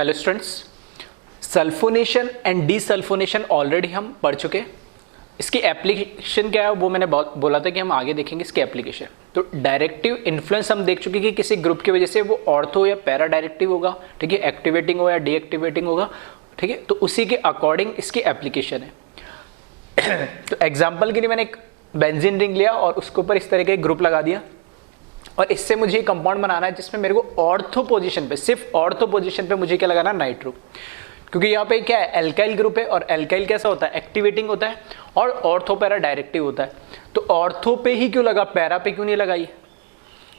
Hello students, sulphonation and desulphonation already हम पढ़ चुके हैं। इसकी एप्लीकेशन क्या है वो मैंने बोला था कि हम आगे देखेंगे इसकी एप्लीकेशन। तो डायरेक्टिव इन्फ्लुएंस हम देख चुके कि किसी ग्रुप की वजह से वो ऑर्थो या पैरा डायरेक्टिव होगा, ठीक है, एक्टिवेटिंग हो या डीएक्टिवेटिंग होगा, ठीक है। तो उसी के अकॉर्डिंग इसकी एप्लीकेशन है। तो एग्जाम्पल के लिए मैंने एक बेंजीन रिंग लिया और उसके ऊपर इस तरह का एक ग्रुप लगा दिया और इससे मुझे एक कंपाउंड बनाना है जिसमें मेरे को ऑर्थो पोजीशन पे, सिर्फ ऑर्थो पोजीशन पे मुझे क्या लगाना, नाइट्रो। क्योंकि यहाँ पे क्या है, एल्काइल ग्रुप है और एल्काइल कैसा होता है, एक्टिवेटिंग होता है और ऑर्थो पैरा डायरेक्टिव होता है। तो ऑर्थो पे ही क्यों लगा, पैरा पे क्यों नहीं लगाई,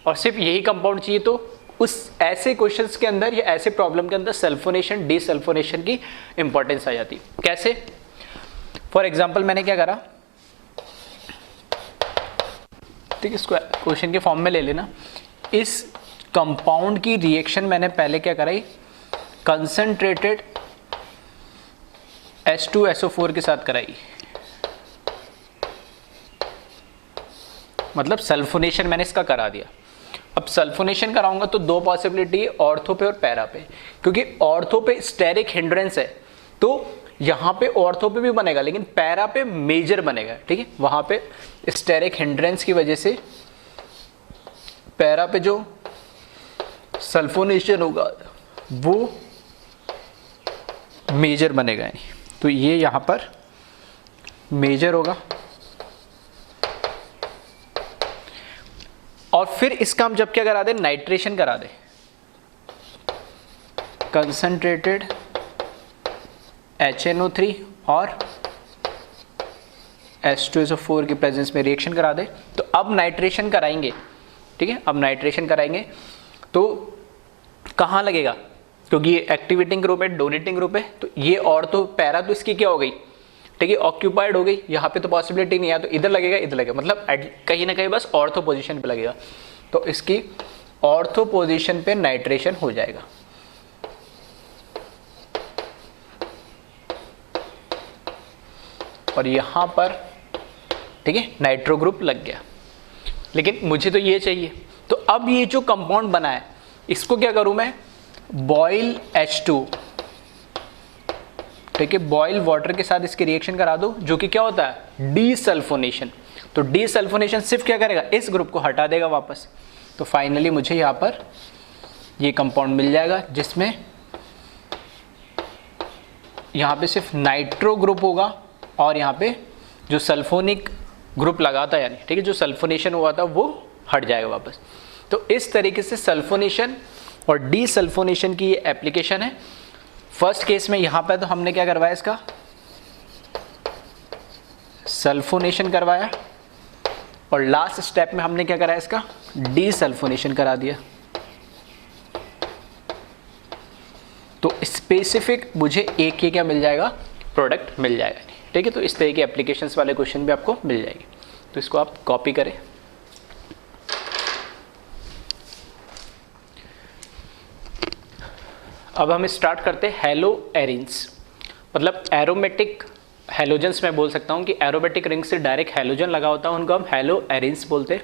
और सिर्फ यही कंपाउंड चाहिए। तो उस ऐसे क्वेश्चंस के अंदर या ऐसे प्रॉब्लम के अंदर सल्फोनेशन डीसल्फोनेशन की इंपॉर्टेंस आ जाती है। कैसे, फॉर एग्जाम्पल मैंने क्या करा, ठीक है, इसको क्वेश्चन के फॉर्म में ले लेना। इस कंपाउंड की रिएक्शन मैंने पहले क्या कराई, कंसंट्रेटेड H2SO4 के साथ कराई, मतलब सल्फोनेशन मैंने इसका करा दिया। अब सल्फोनेशन कराऊंगा तो दो पॉसिबिलिटी है, ऑर्थो पे और पैरा पे। क्योंकि ऑर्थो पे स्टेरिक हिंड्रेंस है तो यहाँ पे ऑर्थो पे भी बनेगा लेकिन पैरा पे मेजर बनेगा, ठीक है। वहां पे स्टेरिक हिंड्रेंस की वजह से पैरा पे जो सल्फोनेशन होगा वो मेजर बनेगा, तो ये यहाँ पर मेजर होगा। और फिर इसका हम जब क्या करा दे, नाइट्रेशन करा दे, कंसंट्रेटेड HNO3 और H2SO4 की प्रेजेंस में रिएक्शन करा दे। तो अब नाइट्रेशन कराएंगे, ठीक है, अब नाइट्रेशन कराएंगे तो कहाँ लगेगा, क्योंकि ये एक्टिवेटिंग ग्रुप है, डोनेटिंग ग्रुप है, तो ये और तो पैरा तो इसकी क्या हो गई, ठीक है, ऑक्यूपाइड हो गई। यहाँ पे तो पॉसिबिलिटी नहीं है, तो इधर लगेगा, इधर लगेगा, मतलब कहीं ना कहीं बस ऑर्थो पोजीशन पे लगेगा। तो इसकी ऑर्थो पोजीशन पे नाइट्रेशन हो जाएगा। और यहाँ पर, ठीक है, नाइट्रो ग्रुप लग गया। लेकिन मुझे तो ये चाहिए, तो अब ये जो कंपाउंड बना है इसको क्या करूं मैं, बॉयल H2, ठीक है, बॉयल वाटर के साथ इसकी रिएक्शन करा दो, जो कि क्या होता है, डीसल्फोनेशन। तो डीसल्फोनेशन सिर्फ क्या करेगा, इस ग्रुप को हटा देगा वापस। तो फाइनली मुझे यहाँ पर ये कंपाउंड मिल जाएगा जिसमें यहाँ पे सिर्फ नाइट्रो ग्रुप होगा और यहाँ पे जो सल्फोनिक ग्रुप लगा था, यानी ठीक है, जो सल्फोनेशन हुआ था वो हट जाएगा वापस। तो इस तरीके से सल्फोनेशन और डीसल्फोनेशन की ये एप्लीकेशन है। फर्स्ट केस में यहाँ पे तो हमने क्या करवाया, इसका सल्फोनेशन करवाया और लास्ट स्टेप में हमने क्या कराया, इसका डीसल्फोनेशन करा दिया। तो स्पेसिफिक मुझे एक ही क्या मिल जाएगा, प्रोडक्ट मिल जाएगा, ठीक है। तो इस तरह के एप्लीकेशंस वाले क्वेश्चन भी आपको मिल जाएंगे, तो इसको आप कॉपी करें। अब हम स्टार्ट करते हैं हेलो एरिन्स, मतलब एरोमेटिक हेलोजन्स। मैं बोल सकता हूँ कि एरोमेटिक रिंग से डायरेक्ट हेलोजन लगा होता है, उनको हम हेलो एरिन्स बोलते हैं।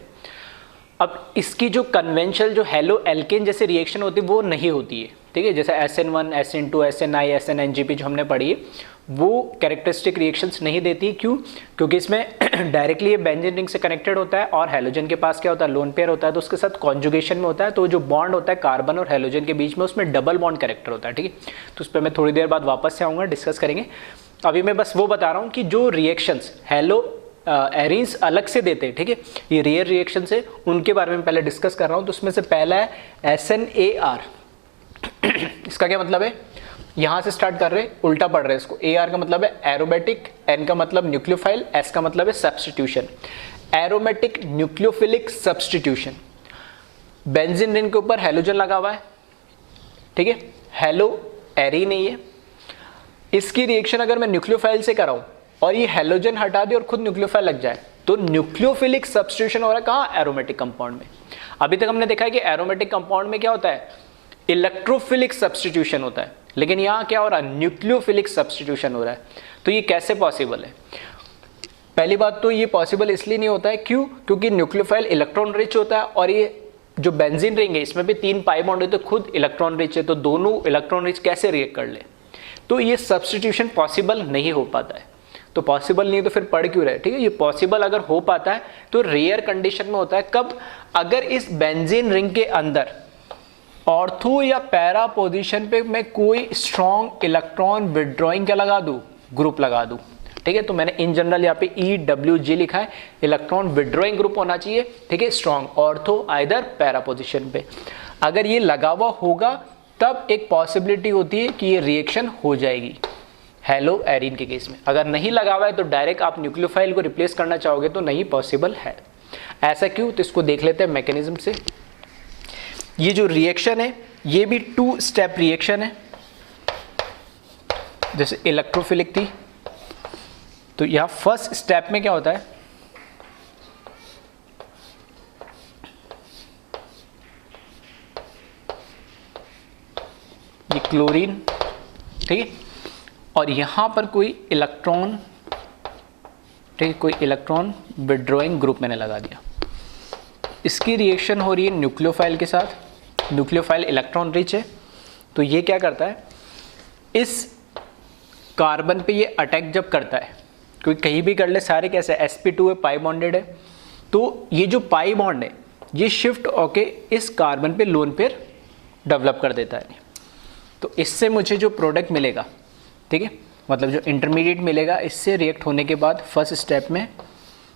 अब इसकी जो कन्वेंशनल जो हेलो एल्केन जैसे रिएक्शन होती है वो नहीं होती है, ठीक है, जैसे SN1, SN2, SNI, SNNGP जो हमने पढ़ी है वो कैरेक्टरिस्टिक रिएक्शंस नहीं देती। क्यों, क्योंकि इसमें डायरेक्टली ये बेंजीन रिंग से कनेक्टेड होता है और हेलोजन के पास क्या होता है, लोन पेयर होता है, तो उसके साथ कॉन्जुगेशन में होता है। तो जो बॉन्ड होता है कार्बन और हेलोजन के बीच में, उसमें डबल बॉन्ड कैरेक्टर होता है, ठीक है। तो उस पर मैं थोड़ी देर बाद वापस से आऊँगा, डिस्कस करेंगे। अभी मैं बस वो बता रहा हूँ कि जो रिएक्शंस हेलो एरिन्स अलग से देते हैं, ठीक है, ये रेयर रिएक्शन है, उनके बारे में पहले डिस्कस कर रहा हूँ। तो उसमें से पहला है SNAR। इसका क्या मतलब है, यहां से स्टार्ट कर रहे हैं, उल्टा पढ़ रहे हैं इसको। AR का मतलब है एरोमेटिक, N का मतलब न्यूक्लियोफाइल, S का मतलब है substitution. Aromatic nucleophilic substitution, benzene ring के ऊपर हेलोजन लगा हुआ है, ठीक है, हेलो एरीन है ये। इसकी रिएक्शन अगर मैं न्यूक्लियोफाइल से कराऊं और ये हेलोजन हटा दे और खुद न्यूक्लियोफाइल लग जाए, तो न्यूक्लियोफिलिक सब्स्टिट्यूशन हो रहा है कहाँ, एरोमेटिक कंपाउंड में। अभी तक हमने देखा है कि एरोमेटिक कंपाउंड में क्या होता है, इलेक्ट्रोफिलिक सब्स्टिट्यूशन होता है, लेकिन यहाँ क्या हो रहा है, न्यूक्लियोफिलिक सब्स्टिट्यूशन हो रहा है। तो ये कैसे पॉसिबल है, पहली बात तो ये पॉसिबल इसलिए नहीं होता है, क्यों, क्योंकि न्यूक्लियोफाइल इलेक्ट्रॉन रिच होता है और ये जो बेंजीन रिंग है इसमें भी 3 पाई बॉन्ड है तो खुद इलेक्ट्रॉन रिच है, तो दोनों इलेक्ट्रॉन रिच कैसे रिएक्ट कर ले, तो ये सब्स्टिट्यूशन पॉसिबल नहीं हो पाता है। तो पॉसिबल नहीं है तो फिर पढ़ क्यों रहे, ठीक है। ये पॉसिबल अगर हो पाता है तो रेयर कंडीशन में होता है, कब, अगर इस बेंजीन रिंग के अंदर ऑर्थो या पैरा पोजीशन पे मैं कोई स्ट्रॉन्ग इलेक्ट्रॉन विड्रॉइंग क्या लगा दूं, ग्रुप लगा दूं, ठीक है। तो मैंने इन जनरल यहाँ पे EWG लिखा है, इलेक्ट्रॉन विड्रॉइंग ग्रुप होना चाहिए, ठीक है, strong ortho either para position पे। अगर ये लगा हुआ होगा तब एक पॉसिबिलिटी होती है कि ये रिएक्शन हो जाएगी हेलो एरीन के केस में। अगर नहीं लगा हुआ है तो डायरेक्ट आप न्यूक्लियोफाइल को रिप्लेस करना चाहोगे तो नहीं पॉसिबल है। ऐसा क्यों, तो इसको देख लेते हैं मैकेनिज्म से। ये जो रिएक्शन है ये भी 2 स्टेप रिएक्शन है, जैसे इलेक्ट्रोफिलिक थी, तो यहां फर्स्ट स्टेप में क्या होता है, ये क्लोरीन, ठीक है, और यहां पर कोई इलेक्ट्रॉन, ठीक है, कोई इलेक्ट्रॉन विड्रॉइंग ग्रुप मैंने लगा दिया। इसकी रिएक्शन हो रही है न्यूक्लियोफाइल के साथ, न्यूक्लियोफाइल इलेक्ट्रॉन रिच है, तो ये क्या करता है, इस कार्बन पे ये अटैक जब करता है, कोई कहीं भी कर ले, सारे कैसे sp2 है, पाई बॉन्डेड है, तो ये जो पाई बॉन्ड है ये शिफ्ट होके इस कार्बन पे लोन पेयर डेवलप कर देता है। तो इससे मुझे जो प्रोडक्ट मिलेगा, ठीक है, मतलब जो इंटरमीडिएट मिलेगा, इससे रिएक्ट होने के बाद फर्स्ट स्टेप में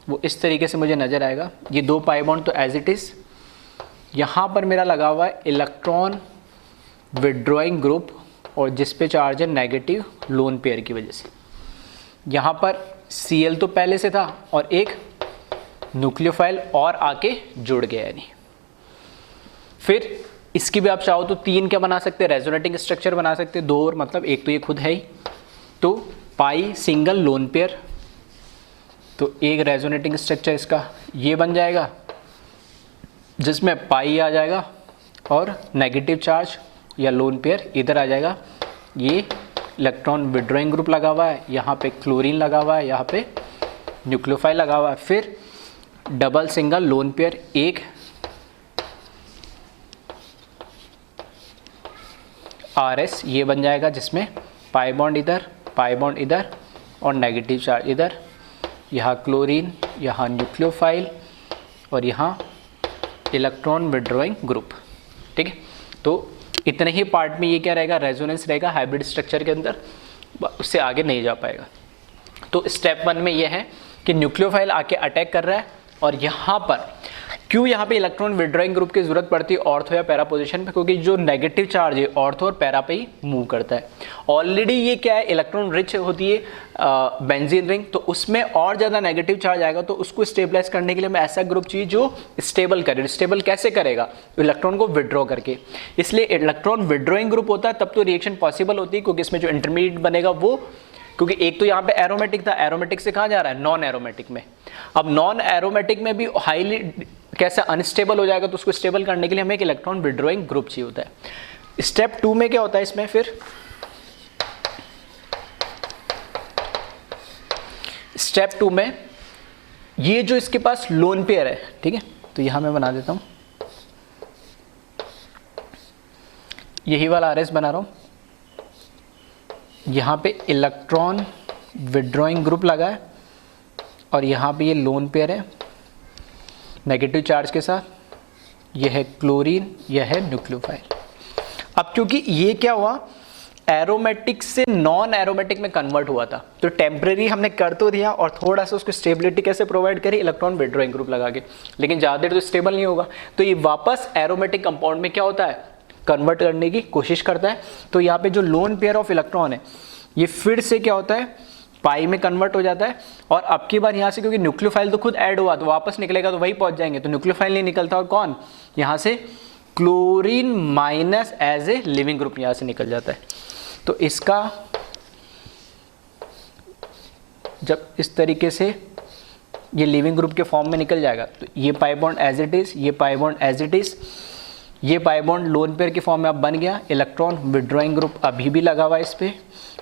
वो इस तरीके से मुझे नज़र आएगा। ये 2 पाई बॉन्ड तो एज इट इज़, यहाँ पर मेरा लगा हुआ है इलेक्ट्रॉन विड्रॉइंग ग्रुप, और जिस पे चार्ज है नेगेटिव लोन पेयर की वजह से। यहाँ पर Cl तो पहले से था और एक न्यूक्लियोफाइल और आके जुड़ गया है। नहीं, फिर इसकी भी आप चाहो तो 3 क्या बना सकते हैं, रेजोनेटिंग स्ट्रक्चर बना सकते हैं, 2 और, मतलब एक तो ये खुद है ही, तो पाई सिंगल लोन पेयर, तो एक रेजोनेटिंग स्ट्रक्चर इसका ये बन जाएगा, जिसमें पाई आ जाएगा और नेगेटिव चार्ज या लोन पेयर इधर आ जाएगा। ये इलेक्ट्रॉन विड्रॉइंग ग्रुप लगा हुआ है, यहाँ पे क्लोरीन लगा हुआ है, यहाँ पे न्यूक्लियोफाइल लगा हुआ है, फिर डबल सिंगल लोन पेयर, एक RS ये बन जाएगा, जिसमें पाई बॉन्ड इधर और नेगेटिव चार्ज इधर, यहाँ क्लोरीन, यहाँ न्यूक्लियोफाइल और यहाँ इलेक्ट्रॉन विड्रॉइंग ग्रुप, ठीक है। तो इतने ही पार्ट में ये क्या रहेगा, रेजोनेंस रहेगा हाइब्रिड स्ट्रक्चर के अंदर, उससे आगे नहीं जा पाएगा। तो स्टेप 1 में ये है कि न्यूक्लियोफाइल आके अटैक कर रहा है, और यहाँ पर क्यों यहाँ पे इलेक्ट्रॉन विड्रॉइंग ग्रुप की जरूरत पड़ती है ऑर्थो या पैरा पोजीशन पे, क्योंकि जो नेगेटिव चार्ज है ऑर्थो और पैरा पे ही मूव करता है। ऑलरेडी ये क्या है, इलेक्ट्रॉन रिच होती है बेंजीन रिंग, तो उसमें और ज़्यादा नेगेटिव चार्ज आएगा, तो उसको स्टेबलाइज करने के लिए हमें ऐसा ग्रुप चाहिए जो स्टेबल करे। स्टेबल कैसे करेगा, इलेक्ट्रॉन को विड्रॉ करके। इसलिए इलेक्ट्रॉन विड्रॉइंग ग्रुप होता है तब तो रिएक्शन पॉसिबल होती है, क्योंकि इसमें जो इंटरमीडिएट बनेगा वो, क्योंकि एक तो यहाँ पे एरोमेटिक था, एरोमेटिक से कहाँ जा रहा है, नॉन एरोमेटिक में। अब नॉन एरोमेटिक में भी हाईली कैसे अनस्टेबल हो जाएगा, तो उसको स्टेबल करने के लिए हमें एक इलेक्ट्रॉन विड्रॉइंग ग्रुप चाहिए होता है। स्टेप 2 में क्या होता है, इसमें फिर स्टेप 2 में ये जो इसके पास लोन पेयर है, ठीक है, तो यहां मैं बना देता हूं, यही वाला RS बना रहा हूं, यहाँ पे इलेक्ट्रॉन विड्रॉइंग ग्रुप लगा है और यहाँ पे ये लोन पेयर है नेगेटिव चार्ज के साथ, यह है क्लोरीन, यह है न्यूक्लियोफाइल। अब क्योंकि ये क्या हुआ, एरोमेटिक से नॉन एरोमेटिक में कन्वर्ट हुआ था, तो टेम्परेरी हमने कर तो दिया और थोड़ा सा उसको स्टेबिलिटी कैसे प्रोवाइड करी, इलेक्ट्रॉन विड्रॉइंग ग्रुप लगा के, लेकिन ज़्यादा देर तो स्टेबल नहीं होगा, तो ये वापस एरोमेटिक कंपाउंड में क्या होता है, कन्वर्ट करने की कोशिश करता है। तो यहाँ पे जो लोन पेयर ऑफ इलेक्ट्रॉन है ये फिर से क्या होता है, पाई में कन्वर्ट हो जाता है, और अब की बार यहाँ से क्योंकि न्यूक्लियोफाइल तो खुद ऐड हुआ तो वापस निकलेगा तो वही पहुँच जाएंगे, तो न्यूक्लियोफाइल नहीं निकलता, और कौन, यहाँ से chlorine minus as a leaving group यहाँ से निकल जाता है। तो इसका जब इस तरीके से ये लिविंग ग्रुप के फॉर्म में निकल जाएगा, तो ये pi bond as it is, ये pi bond as it is, ये पाई बॉन्ड लोन पेयर के फॉर्म में अब बन गया, इलेक्ट्रॉन विड्रॉइंग ग्रुप अभी भी लगा हुआ है इस पर,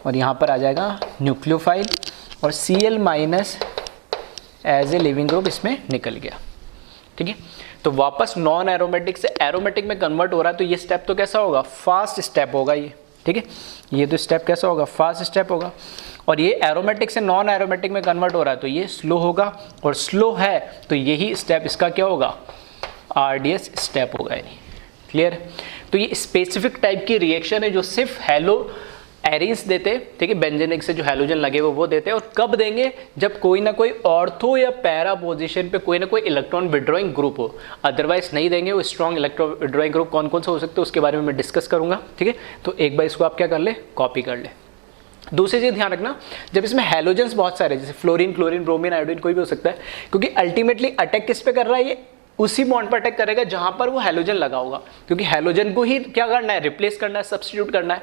और यहाँ पर आ जाएगा न्यूक्लियोफाइल, और Cl minus as a leaving group इसमें निकल गया, ठीक है। तो वापस नॉन एरोमेटिक से एरोमेटिक में कन्वर्ट हो रहा है, तो ये स्टेप तो कैसा होगा, फास्ट स्टेप होगा ये, ठीक है। ये तो स्टेप कैसा होगा, फास्ट स्टेप होगा। और ये एरोमेटिक से नॉन एरोमेटिक में कन्वर्ट हो रहा है तो ये स्लो होगा, और स्लो है तो यही स्टेप इसका क्या होगा, आरडीएस स्टेप होगा, यानी क्लियर। तो ये स्पेसिफिक टाइप की रिएक्शन है जो सिर्फ हेलो एरिन्स देते, ठीक है, बेंजेनिक से जो हेलोजन लगे हुए वो देते हैं। और कब देंगे, जब कोई ना कोई ऑर्थो या पैरा पोजीशन पे कोई ना कोई इलेक्ट्रॉन विड्रॉइंग ग्रुप हो, अदरवाइज नहीं देंगे। वो स्ट्रॉन्ग इलेक्ट्रॉन विड्रॉइंग ग्रुप कौन कौन से हो सकते हैं उसके बारे में मैं डिस्कस करूंगा, ठीक है। तो एक बार इसको आप क्या कर ले, कॉपी कर ले। दूसरी चीज ध्यान रखना, जब इसमें हेलोजेंस बहुत सारे, जैसे फ्लोरीन, क्लोरीन, ब्रोमीन, आयोडीन, कोई भी हो सकता है, क्योंकि अल्टीमेटली अटैक किस पे कर रहा है, ये उसी बॉन्ड पर अटैक करेगा जहां पर वो हेलोजन लगा होगा, क्योंकि हेलोजन को ही क्या करना है, रिप्लेस करना है, सब्स्टिट्यूट करना है।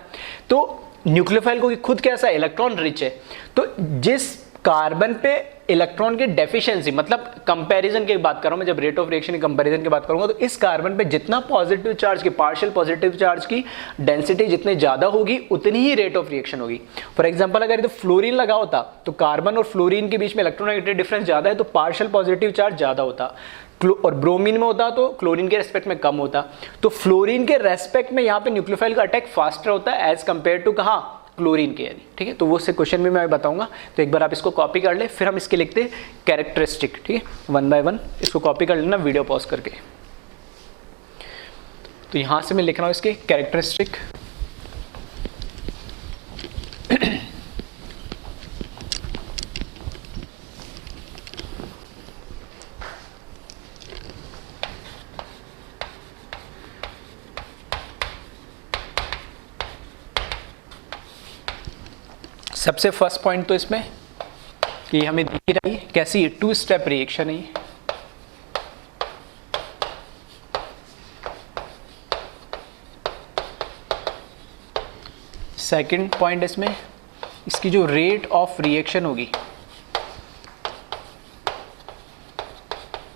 तो न्यूक्लियोफाइल को खुद कैसा इलेक्ट्रॉन रिच है, तो जिस कार्बन पे इलेक्ट्रॉन की डेफिशिएंसी, मतलब कंपैरिजन की बात कर रहा हूं मैं, जब रेट ऑफ रिएक्शन की कंपैरिजन की बात करूंगा, तो इस कार्बन पे जितना पॉजिटिव चार्ज की, पार्शियल पॉजिटिव चार्ज की डेंसिटी जितनी ज्यादा होगी उतनी ही रेट ऑफ रिएक्शन होगी। फॉर एग्जांपल अगर तो फ्लोरीन लगा होता तो कार्बन और फ्लोरीन के बीच में इलेक्ट्रोनेगेटिव डिफरेंस ज्यादा है तो पार्शियल पॉजिटिव चार्ज ज्यादा होता, और ब्रोमीन में होता तो क्लोरीन के रेस्पेक्ट में कम होता। तो फ्लोरीन के रेस्पेक्ट में यहाँ पे न्यूक्लियोफाइल का अटैक फास्टर होता है एज कंपेयर टू कहाँ, क्लोरीन के, यानी ठीक है। तो वो से क्वेश्चन में मैं बताऊंगा, तो एक बार आप इसको कॉपी कर ले, फिर हम इसके लिखते हैं कैरेक्टरिस्टिक, ठीक है, 1 बाय 1 इसको कॉपी कर लेना वीडियो पॉज करके। तो यहां से मैं लिख रहा हूं इसके कैरेक्टरिस्टिक। सबसे फर्स्ट पॉइंट तो इसमें कि हमें दिख रही है कैसी है, 2 स्टेप रिएक्शन है। सेकंड पॉइंट इसमें इसकी जो रेट ऑफ रिएक्शन होगी,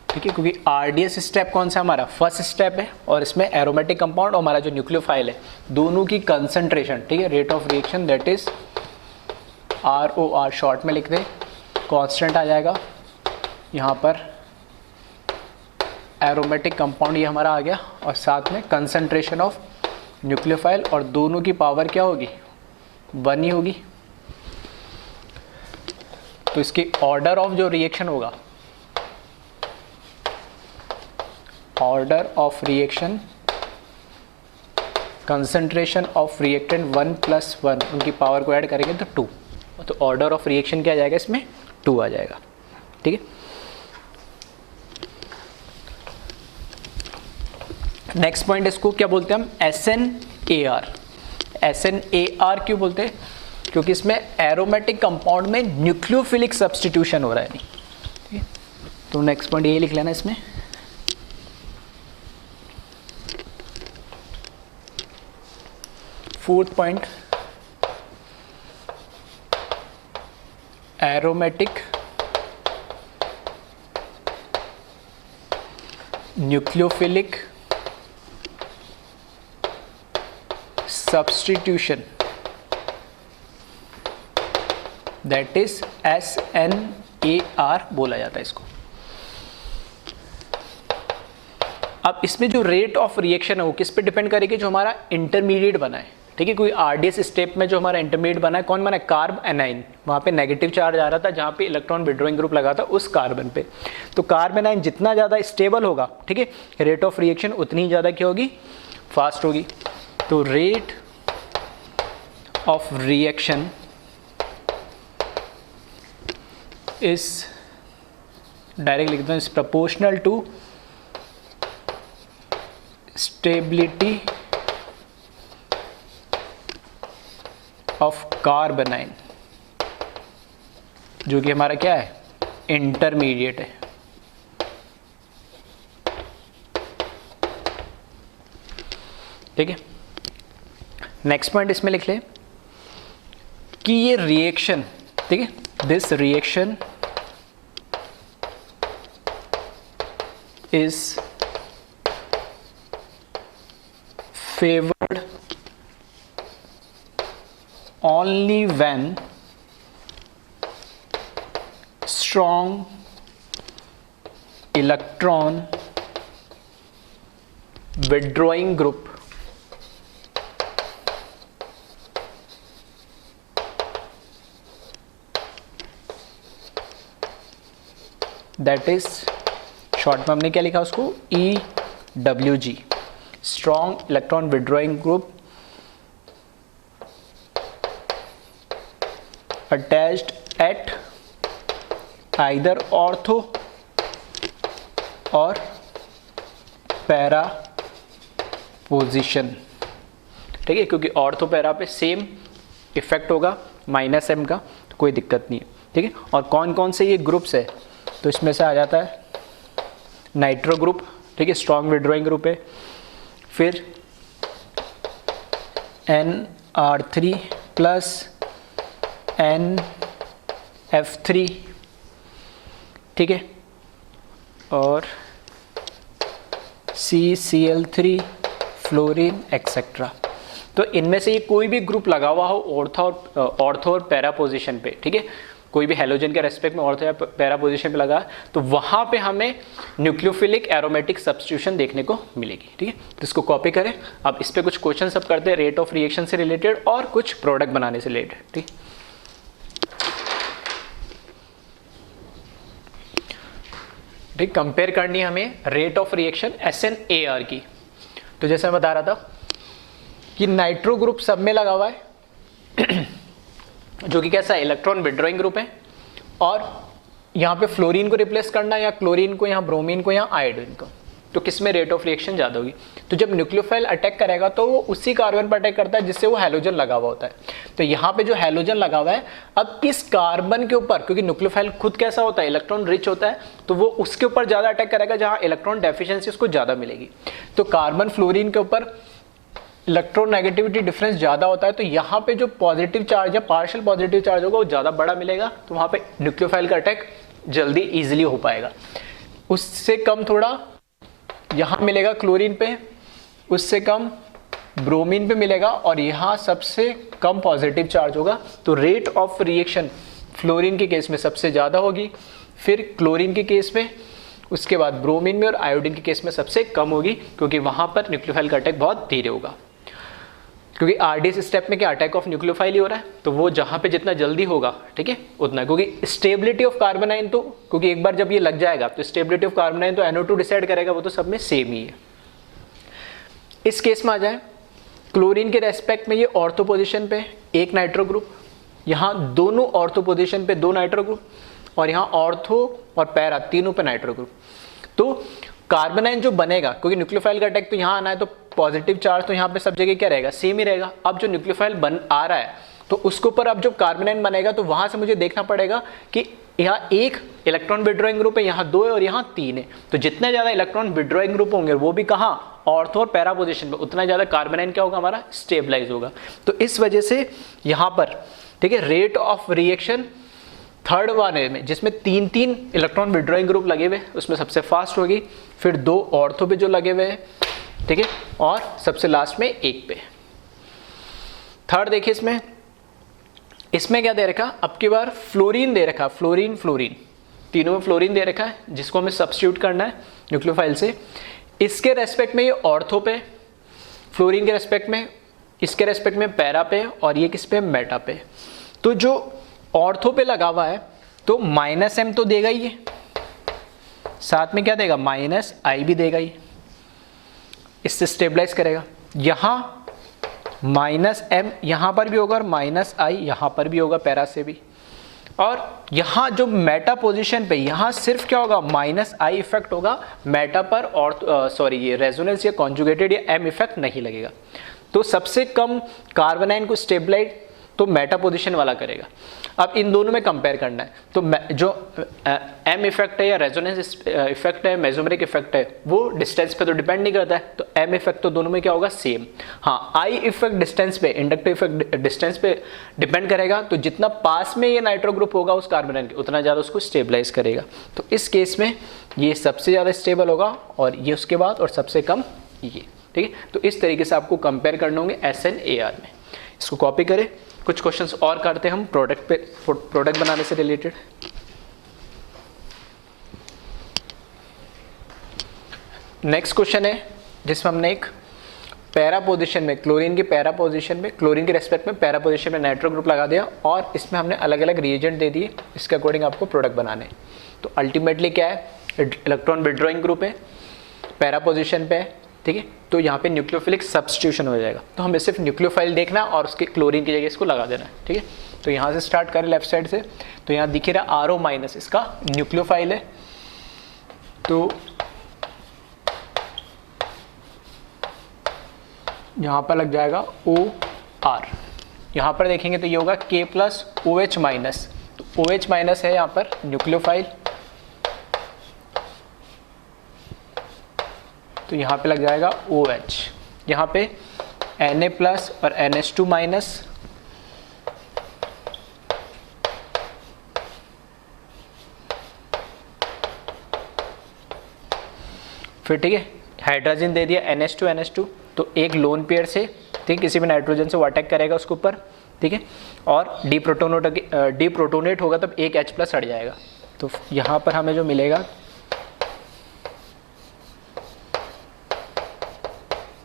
ठीक है, क्योंकि आरडीएस स्टेप कौन सा हमारा फर्स्ट स्टेप है, और इसमें एरोमेटिक कंपाउंड और हमारा जो न्यूक्लियोफाइल है दोनों की कंसंट्रेशन, ठीक है, rate of reaction that is ROR short में लिख दे, कांस्टेंट आ जाएगा यहाँ पर, एरोमेटिक कंपाउंड ये हमारा आ गया, और साथ में कंसंट्रेशन ऑफ न्यूक्लियोफाइल, और दोनों की पावर क्या होगी, 1 ही होगी। तो इसकी ऑर्डर ऑफ जो रिएक्शन होगा, order of reaction, concentration of reactant 1 + 1, उनकी पावर को ऐड करेंगे तो 2, तो ऑर्डर ऑफ रिएक्शन क्या आ जाएगा, इसमें 2 आ जाएगा, ठीक है। नेक्स्ट पॉइंट इसको क्या बोलते हैं हम, SNAR। SNAR क्यों बोलते हैं, क्योंकि इसमें एरोमेटिक कंपाउंड में न्यूक्लियोफिलिक सब्स्टिट्यूशन हो रहा है, ठीक है। तो नेक्स्ट पॉइंट ये लिख लेना इसमें। Fourth point, aromatic nucleophilic substitution that is SNAR बोला जाता है इसको। अब इसमें जो रेट ऑफ रिएक्शन है वो किस पे डिपेंड करेगी, जो हमारा इंटरमीडिएट बना है, ठीक है। कोई आरडीएस स्टेप में जो हमारा इंटरमीडिएट बना है, कौन बना है, कार्ब एनाइन, वहाँ पे नेगेटिव चार्ज आ रहा था जहाँ पे इलेक्ट्रॉन विड्रॉइंग ग्रुप लगा था उस कार्बन पे। तो कार्ब एनाइन जितना ज़्यादा स्टेबल होगा, ठीक है, रेट ऑफ रिएक्शन उतनी ज़्यादा क्या होगी, फास्ट होगी। तो rate of reaction is direct लिख दो, is proportional to stability of carbanion, जो कि हमारा क्या है, इंटरमीडिएट है। ठीक है, नेक्स्ट पॉइंट इसमें लिख ले कि ये रिएक्शन, ठीक है, this reaction is favored only when strong electron withdrawing group, that is short में हमने क्या लिखा उसको, EWG, strong electron withdrawing group attached eight either ortho और पैरा पोजिशन, ठीक है, क्योंकि ऑर्थो पैरा पे सेम इफेक्ट होगा -m का, तो कोई दिक्कत नहीं है, ठीक है। और कौन कौन से ये ग्रुप्स है, तो इसमें से आ जाता है नाइट्रो ग्रुप, ठीक है, स्ट्रॉन्ग विड्रॉइंग ग्रुप है, फिर NR3 प्लस NF3, ठीक है, और CCl3, फ्लोरीन एक्सेट्रा। तो इनमें से ये कोई भी ग्रुप लगा हुआ हो ऑर्थो और पैरा पोजिशन पे, ठीक है, कोई भी हैलोजन के रेस्पेक्ट में ऑर्थो या पैरा पोजिशन पे लगा, तो वहाँ पे हमें न्यूक्लियोफिलिक एरोमेटिक सब्स्टिट्यूशन देखने को मिलेगी, ठीक है। तो इसको कॉपी करें। अब इस पे कुछ क्वेश्चन सब करते हैं रेट ऑफ रिएक्शन से रिलेटेड और कुछ प्रोडक्ट बनाने से रिलेटेड, ठीक। ठीक, कंपेयर करनी है हमें रेट ऑफ रिएक्शन SNAR की। तो जैसे मैं बता रहा था कि नाइट्रो ग्रुप सब में लगा हुआ है जो कि कैसा है, इलेक्ट्रॉन विड्रॉइंग ग्रुप है, और यहाँ पे फ्लोरीन को रिप्लेस करना, या क्लोरीन को, यहाँ ब्रोमीन को, यहाँ आयोडीन को, तो किस में रेट ऑफ रिएक्शन ज़्यादा होगी। तो जब न्यूक्लियोफाइल अटैक करेगा तो वो उसी कार्बन पर अटैक करता है जिससे वो हैलोजन लगा हुआ होता है। तो यहाँ पे जो हैलोजन लगा हुआ है, अब इस कार्बन के ऊपर, क्योंकि न्यूक्लियोफाइल खुद कैसा होता है, इलेक्ट्रॉन रिच होता है, तो वो उसके ऊपर ज़्यादा अटैक करेगा जहाँ इलेक्ट्रॉन डेफिशिएंसी उसको ज़्यादा मिलेगी। तो कार्बन फ्लोरीन के ऊपर इलेक्ट्रोनेगेटिविटी डिफरेंस ज़्यादा होता है, तो यहाँ पे जो पॉजिटिव चार्ज या पार्शियल पॉजिटिव चार्ज होगा वो ज़्यादा बड़ा मिलेगा, तो वहाँ पे न्यूक्लियोफाइल का अटैक जल्दी ईजिली हो पाएगा। उससे कम थोड़ा यहाँ मिलेगा क्लोरीन पे, उससे कम ब्रोमीन पे मिलेगा, और यहाँ सबसे कम पॉजिटिव चार्ज होगा। तो रेट ऑफ रिएक्शन फ्लोरीन के केस में सबसे ज़्यादा होगी, फिर क्लोरीन के केस में, उसके बाद ब्रोमीन में, और आयोडीन के केस में सबसे कम होगी, क्योंकि वहाँ पर न्यूक्लियोफाइल का अटैक बहुत धीरे होगा। क्योंकि RDS स्टेप में क्या अटैक ऑफ न्यूक्लियोफाइल ही हो रहा है, तो वो जहाँ पे जितना जल्दी होगा, ठीक है, उतना, क्योंकि स्टेबिलिटी ऑफ कार्बन आयन, तो क्योंकि एक बार जब ये लग जाएगा तो स्टेबिलिटी ऑफ कार्बन आयन तो NO2 डिसाइड करेगा, वो तो सब में सेम ही है। इस केस में आ जाए क्लोरीन के रेस्पेक्ट में, ये ऑर्थो पोजिशन पे एक नाइट्रो ग्रुप, यहाँ दोनों ऑर्थो पोजिशन पे दो नाइट्रो ग्रुप, और यहाँ ऑर्थो और पैरा तीनों पे नाइट्रो ग्रुप। तो कार्बन आयन जो बनेगा, क्योंकि न्यूक्लियोफाइल का अटैक तो यहाँ आना है, तो पॉजिटिव चार्ज तो यहाँ पे सब जगह क्या रहेगा, सेम ही रहेगा। अब जो न्यूक्लियोफाइल बन आ रहा है, तो उसके ऊपर अब जो कार्बन आयन बनेगा, तो वहाँ से मुझे देखना पड़ेगा कि यहाँ एक इलेक्ट्रॉन विड्रॉइंग ग्रुप है, यहाँ दो है और यहाँ तीन है। तो जितने ज़्यादा इलेक्ट्रॉन विड्रॉइंग ग्रुप होंगे, वो भी कहाँ, ऑर्थो और पैरा पोजिशन पर, उतना ज़्यादा कार्बन आयन क्या होगा, हमारा स्टेबलाइज होगा। तो इस वजह से यहाँ पर, ठीक है, रेट ऑफ रिएक्शन थर्ड वाले में, जिसमें तीन तीन इलेक्ट्रॉन विड्रॉइंग ग्रुप लगे हुए, उसमें सबसे फास्ट होगी, फिर दो ऑर्थो पे जो लगे हुए हैं, ठीक है, और सबसे लास्ट में एक पे। थर्ड देखिए, इसमें क्या दे रखा, अब की बार फ्लोरीन दे रखा, फ्लोरीन फ्लोरीन तीनों में फ्लोरीन दे रखा है, जिसको हमें सब्स्टिट्यूट करना है न्यूक्लियोफाइल से। इसके रेस्पेक्ट में ये ऑर्थो पे, फ्लोरीन के रेस्पेक्ट में, इसके रेस्पेक्ट में पैरा पे, और ये किस पे, मेटा पे। तो जो ऑर्थो पे लगा हुआ है, तो -m तो देगा ही, साथ में क्या देगा, -I भी देगा ही, इससे स्टेबलाइज करेगा। यहाँ -m यहाँ पर भी होगा, और -I यहाँ पर भी होगा, पैरा से भी। और यहाँ जो मेटा पोजीशन पे, यहाँ सिर्फ क्या होगा, -I इफेक्ट होगा मेटा पर, और ये रेजोनेंस या कॉन्जुगेटेड या M इफेक्ट नहीं लगेगा। तो सबसे कम कार्बन आयन को स्टेबलाइज तो मेटा पोजीशन वाला करेगा। अब इन दोनों में कंपेयर करना है, तो जो M इफेक्ट है या रेजोनेंस इफेक्ट है, मेसोमेरिक इफेक्ट है, वो डिस्टेंस पे तो डिपेंड नहीं करता है, तो M इफेक्ट तो दोनों में क्या होगा, सेम। हाँ, I इफेक्ट डिस्टेंस पे, इंडक्टिव इफेक्ट डिस्टेंस पे डिपेंड करेगा, तो जितना पास में ये नाइट्रो ग्रुप होगा उस कार्बन आयन के, उतना ज़्यादा उसको स्टेबलाइज करेगा। तो इस केस में ये सबसे ज़्यादा स्टेबल होगा, और ये उसके बाद, और सबसे कम ये, ठीक है। तो इस तरीके से आपको कंपेयर करने होंगे SNAR में। इसको कॉपी करें, कुछ क्वेश्चंस और करते हैं हम प्रोडक्ट पे, प्रोडक्ट बनाने से रिलेटेड। नेक्स्ट क्वेश्चन है जिसमें हमने एक पैरा पोजीशन में क्लोरीन की पैरा पोजीशन में क्लोरीन के रेस्पेक्ट में पैरा पोजीशन में नाइट्रो ग्रुप लगा दिया और इसमें हमने अलग अलग रिएजेंट दे दिए इसके अकॉर्डिंग आपको प्रोडक्ट बनाने। तो अल्टीमेटली क्या है, इलेक्ट्रॉन विड्रॉइंग ग्रुप है, पैरा पोजीशन पे है, ठीक है। तो यहाँ पे न्यूक्लियोफिलिक सब्स्टिट्यूशन हो जाएगा। तो हमें सिर्फ न्यूक्लियोफाइल देखना और उसके क्लोरीन की जगह इसको लगा देना है, ठीक है। तो यहाँ से स्टार्ट करें लेफ्ट साइड से, तो यहाँ दिख रहा RO माइनस इसका न्यूक्लियोफाइल है। तो यहाँ पर लग जाएगा OR। यहाँ पर देखेंगे तो ये होगा K प्लस OH माइनस, तो OH माइनस है यहाँ पर न्यूक्लियोफाइल। तो यहाँ पे लग जाएगा OH, यहाँ पे Na प्लस और NH2 माइनस, फिर ठीक है हाइड्रोजन दे दिया NH2 तो एक लोन पेयर से, ठीक, किसी भी नाइट्रोजन से वो अटैक करेगा उसके ऊपर, ठीक है, और डीप्रोटोनेट होगा तब एक H प्लस हट जाएगा। तो यहाँ पर हमें जो मिलेगा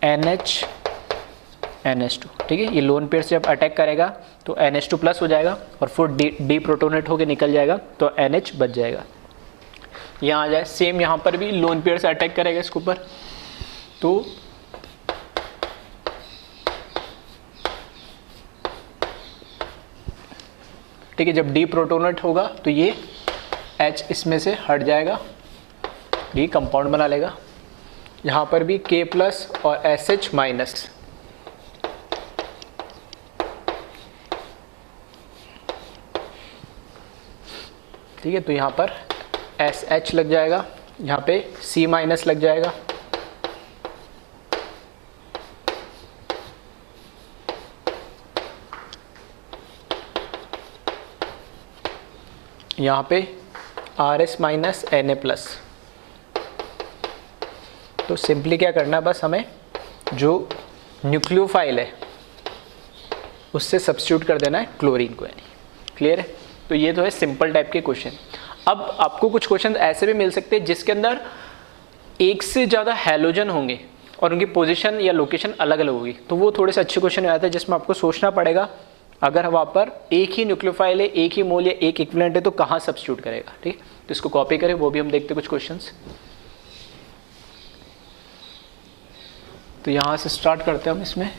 NH2, ठीक है, ये लोन पेयर से जब अटैक करेगा तो NH2 प्लस हो जाएगा और फिर डीप्रोटोनेट होकर निकल जाएगा तो NH बच जाएगा। यहाँ आ जाए सेम, यहाँ पर भी लोन पेयर से अटैक करेगा इसके ऊपर, तो ठीक है, जब डीप्रोटोनेट होगा तो ये H इसमें से हट जाएगा, ये कंपाउंड बना लेगा। यहाँ पर भी K प्लस और SH माइनस, ठीक है, तो यहाँ पर SH लग जाएगा, यहाँ पे C माइनस लग जाएगा, यहाँ पे RS माइनस Na प्लस। तो सिंपली क्या करना है, बस हमें जो न्यूक्लियोफाइल है उससे सब्स्टिट्यूट कर देना है क्लोरीन को, यानी क्लियर है। तो ये तो है सिंपल टाइप के क्वेश्चन। अब आपको कुछ क्वेश्चन ऐसे भी मिल सकते हैं जिसके अंदर एक से ज़्यादा हैलोजन होंगे और उनकी पोजीशन या लोकेशन अलग अलग होगी, तो वो थोड़े से अच्छे क्वेश्चन आते हैं जिसमें आपको सोचना पड़ेगा अगर वहाँ पर एक ही न्यूक्लियोफाइल है, एक ही मोल या एक इक्विवेलेंट है तो कहाँ सब्स्टिट्यूट करेगा, ठीक। तो इसको कॉपी करें, वो भी हम देखते हैं कुछ क्वेश्चंस। तो यहाँ से स्टार्ट करते हैं हम इसमें।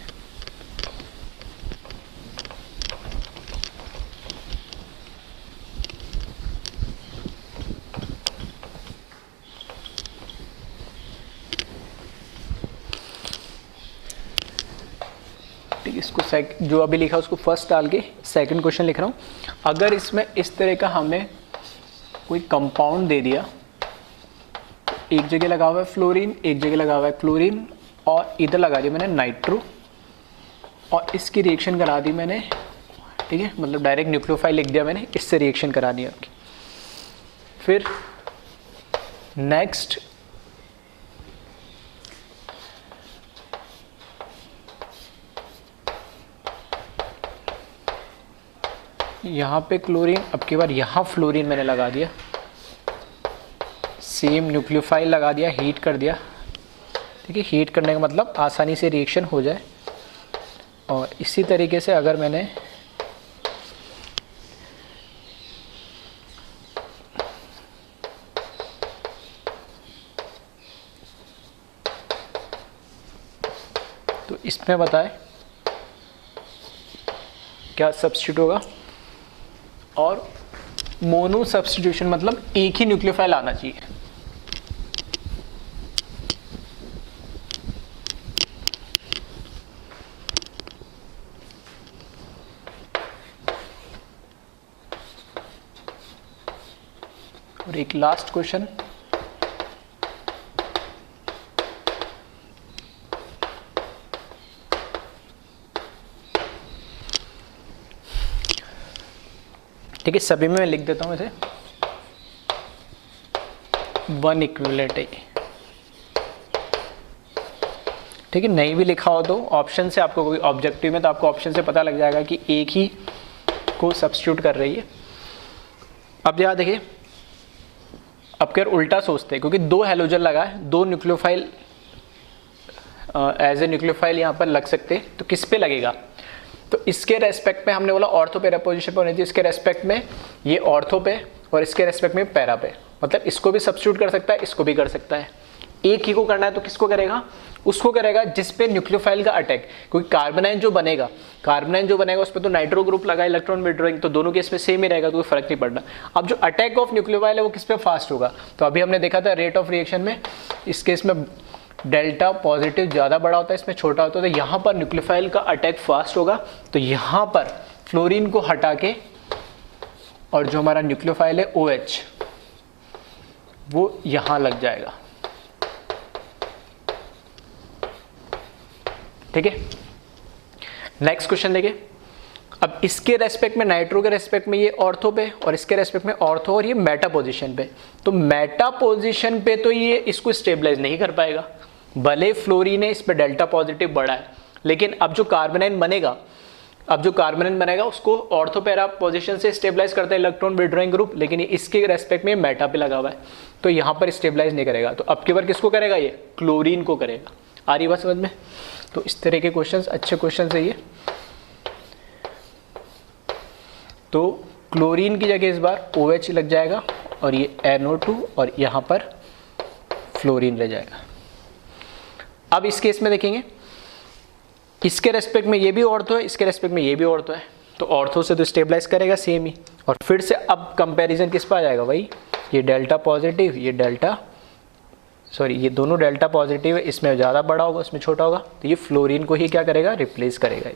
इसको जो अभी लिखा उसको फर्स्ट डाल के सेकंड क्वेश्चन लिख रहा हूँ। अगर इसमें इस तरह का हमें कोई कंपाउंड दे दिया, एक जगह लगा हुआ है फ्लोरीन, एक जगह लगा हुआ है क्लोरीन और इधर लगा दिया मैंने नाइट्रो और इसकी रिएक्शन करा दी मैंने, ठीक है, मतलब डायरेक्ट न्यूक्लियोफाइल लिख दिया मैंने, इससे रिएक्शन करानी है आपकी। फिर नेक्स्ट यहाँ पे क्लोरीन, अब की बार यहाँ फ्लोरीन मैंने लगा दिया, सेम न्यूक्लियोफाइल लगा दिया, हीट कर दिया, ठीक है। हीट करने का मतलब आसानी से रिएक्शन हो जाए। और इसी तरीके से अगर मैंने तो इसमें बताए क्या सब्स्टिट्यूट होगा, और मोनो सब्स्टिट्यूशन मतलब एक ही न्यूक्लियोफाइल आना चाहिए। और एक लास्ट क्वेश्चन, ठीक है, सभी में मैं लिख देता हूँ इसे, वन इक्विवेलेंट है, ठीक है। नहीं भी लिखा हो तो ऑप्शन से आपको, कोई ऑब्जेक्टिव में तो आपको ऑप्शन से पता लग जाएगा कि एक ही को सब्स्टिट्यूट कर रही है। अब यहाँ देखिए, अब क्या उल्टा सोचते हैं, क्योंकि दो हैलोजन लगा है, दो न्यूक्लियोफाइल एज ए न्यूक्लियोफाइल यहाँ पर लग सकते, तो किस पे लगेगा? तो इसके रेस्पेक्ट में हमने बोला ऑर्थो पैरा पोजीशन पे होनी चाहिए, इसके रेस्पेक्ट में ये ऑर्थो पे और इसके रेस्पेक्ट में पैरा पे, मतलब इसको भी सब्स्टिट्यूट कर सकता है, इसको भी कर सकता है। एक ही को करना है तो किसको करेगा? उसको करेगा जिस पे न्यूक्लियोफाइल का अटैक, क्योंकि कार्बोनाइन जो बनेगा उस पर तो नाइट्रो ग्रुप लगा, इलेक्ट्रॉन विड्रॉइंग, तो दोनों केस में सेम ही रहेगा, तो कोई फर्क नहीं पड़ना। अब जो अटैक ऑफ न्यूक्लियोफाइल है वो किस पे फास्ट होगा? तो अभी हमने देखा था रेट ऑफ रिएक्शन में इस केस में डेल्टा पॉजिटिव ज़्यादा बड़ा होता है, इसमें छोटा होता है, तो यहाँ पर न्यूक्लियोफाइल का अटैक फास्ट होगा। तो यहाँ पर फ्लोरीन को हटा के और जो हमारा न्यूक्लियोफाइल है OH वो यहाँ लग जाएगा, ठीक है। नेक्स्ट क्वेश्चन देखिए। अब इसके रेस्पेक्ट में, नाइट्रो के रेस्पेक्ट में ये ऑर्थो पे और इसके रेस्पेक्ट में ऑर्थो और ये मेटा पोजीशन पे, तो मेटा पोजीशन पे तो ये इसको स्टेबलाइज नहीं कर पाएगा, भले फ्लोरीन है इस पे डेल्टा पॉजिटिव बड़ा है, लेकिन अब जो कार्बोनाइन बनेगा उसको ऑर्थो पैरा पोजीशन से स्टेबलाइज करता है इलेक्ट्रॉन विड्रॉइंग ग्रुप, लेकिन ये इसके रेस्पेक्ट में मेटा पे लगा हुआ है, तो यहाँ पर स्टेबलाइज नहीं करेगा। तो अब की बार किसको करेगा? ये क्लोरीन को करेगा। आ रही बात समझ में? तो इस तरह के क्वेश्चंस अच्छे क्वेश्चन है ये। तो क्लोरीन की जगह इस बार OH लग जाएगा और ये NO2 और यहाँ पर फ्लोरीन रह जाएगा। अब इस केस में देखेंगे, इसके रेस्पेक्ट में ये भी ऑर्थो है, इसके रेस्पेक्ट में ये भी ऑर्थो है, तो ऑर्थो से तो स्टेबलाइज करेगा सेम ही, और फिर से अब कंपैरिजन किस पर आ जाएगा? वही ये डेल्टा पॉजिटिव, ये दोनों डेल्टा पॉजिटिव है, इसमें ज़्यादा बड़ा होगा, इसमें छोटा होगा, तो ये फ्लोरीन को ही क्या करेगा? रिप्लेस करेगा।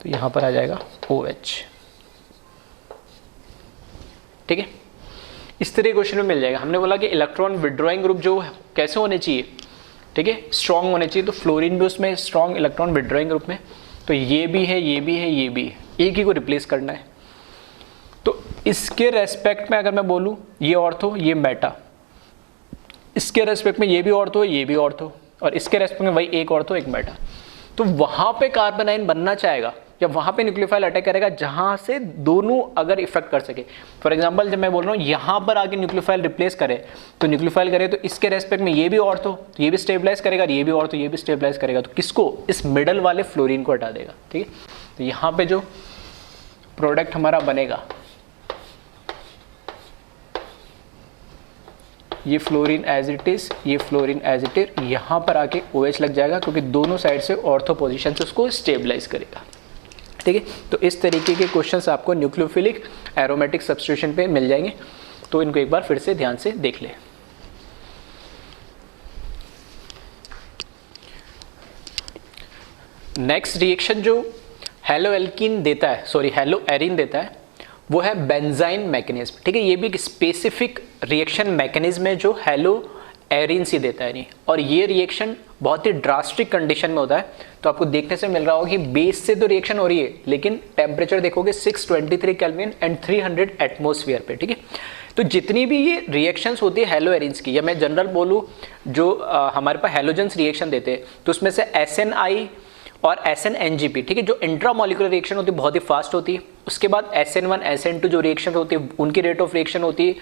तो यहाँ पर आ जाएगा OH, ठीक है। इस तरह क्वेश्चन में मिल जाएगा। हमने बोला कि इलेक्ट्रॉन विड्रॉइंग ग्रुप जो कैसे होने चाहिए, ठीक है, स्ट्रॉन्ग होने चाहिए, तो फ्लोरीन भी उसमें स्ट्रॉन्ग इलेक्ट्रॉन विड्रॉइंग ग्रुप में, तो ये भी है, ये भी है, ये भी है, एक ही को रिप्लेस करना है। तो इसके रेस्पेक्ट में अगर मैं बोलूँ ये ऑर्थो, ये मेटा, इसके रेस्पेक्ट में ये भी ऑर्थो, ये भी ऑर्थो, और इसके रेस्पेक्ट में वही एक ऑर्थो एक मेटा, तो वहाँ पे कार्बोनाइन बनना चाहेगा या वहाँ पे न्यूक्लियोफाइल अटैक करेगा जहाँ से दोनों अगर इफेक्ट कर सके। फॉर एग्जांपल जब मैं बोल रहा हूँ यहाँ पर आके न्यूक्लियोफाइल रिप्लेस करे, तो न्यूक्लियोफाइल करे तो इसके रेस्पेक्ट में ये भी ऑर्थो, तो ये भी स्टेबलाइज करेगा, ये भी ऑर्थो, ये भी स्टेबलाइज करेगा, तो किसको? इस मिडल वाले फ्लोरीन को हटा देगा, ठीक है। तो यहाँ पे जो प्रोडक्ट हमारा बनेगा, ये फ्लोरीन एज इट इज, ये फ्लोरीन एज इट इज, यहाँ पर आके OH लग जाएगा, क्योंकि दोनों साइड से ऑर्थो पोजीशन से उसको स्टेबलाइज करेगा, ठीक है। तो इस तरीके के क्वेश्चंस आपको न्यूक्लियोफिलिक एरोमेटिक सब्स्टिट्यूशन पे मिल जाएंगे, तो इनको एक बार फिर से ध्यान से देख लें। नेक्स्ट रिएक्शन जो हेलो एल्कीन देता है, हेलो एरिन देता है, वो है बेंजाइन मैकेनिज्म, ठीक है। ये भी एक स्पेसिफिक रिएक्शन मैकेनिज्म है जो हेलो एरिन से देता है नहीं, और ये रिएक्शन बहुत ही ड्रास्टिक कंडीशन में होता है। तो आपको देखने से मिल रहा होगा कि बेस से तो रिएक्शन हो रही है, लेकिन टेम्परेचर देखोगे 623 केल्विन एंड 300 एटमॉस्फेयर पे, ठीक है। तो जितनी भी ये रिएक्शंस होती है हेलो एरिन्स की, या मैं जनरल बोलूँ जो हमारे पास हेलोजेंस रिएक्शन देते हैं, तो उसमें से SNI और SNNGP, ठीक है, जो इंट्रामोलिकुलर रिएक्शन होती है बहुत ही फास्ट होती है। उसके बाद SN1 SN2 जो रिएक्शन होती है उनकी रेट ऑफ रिएक्शन होती है,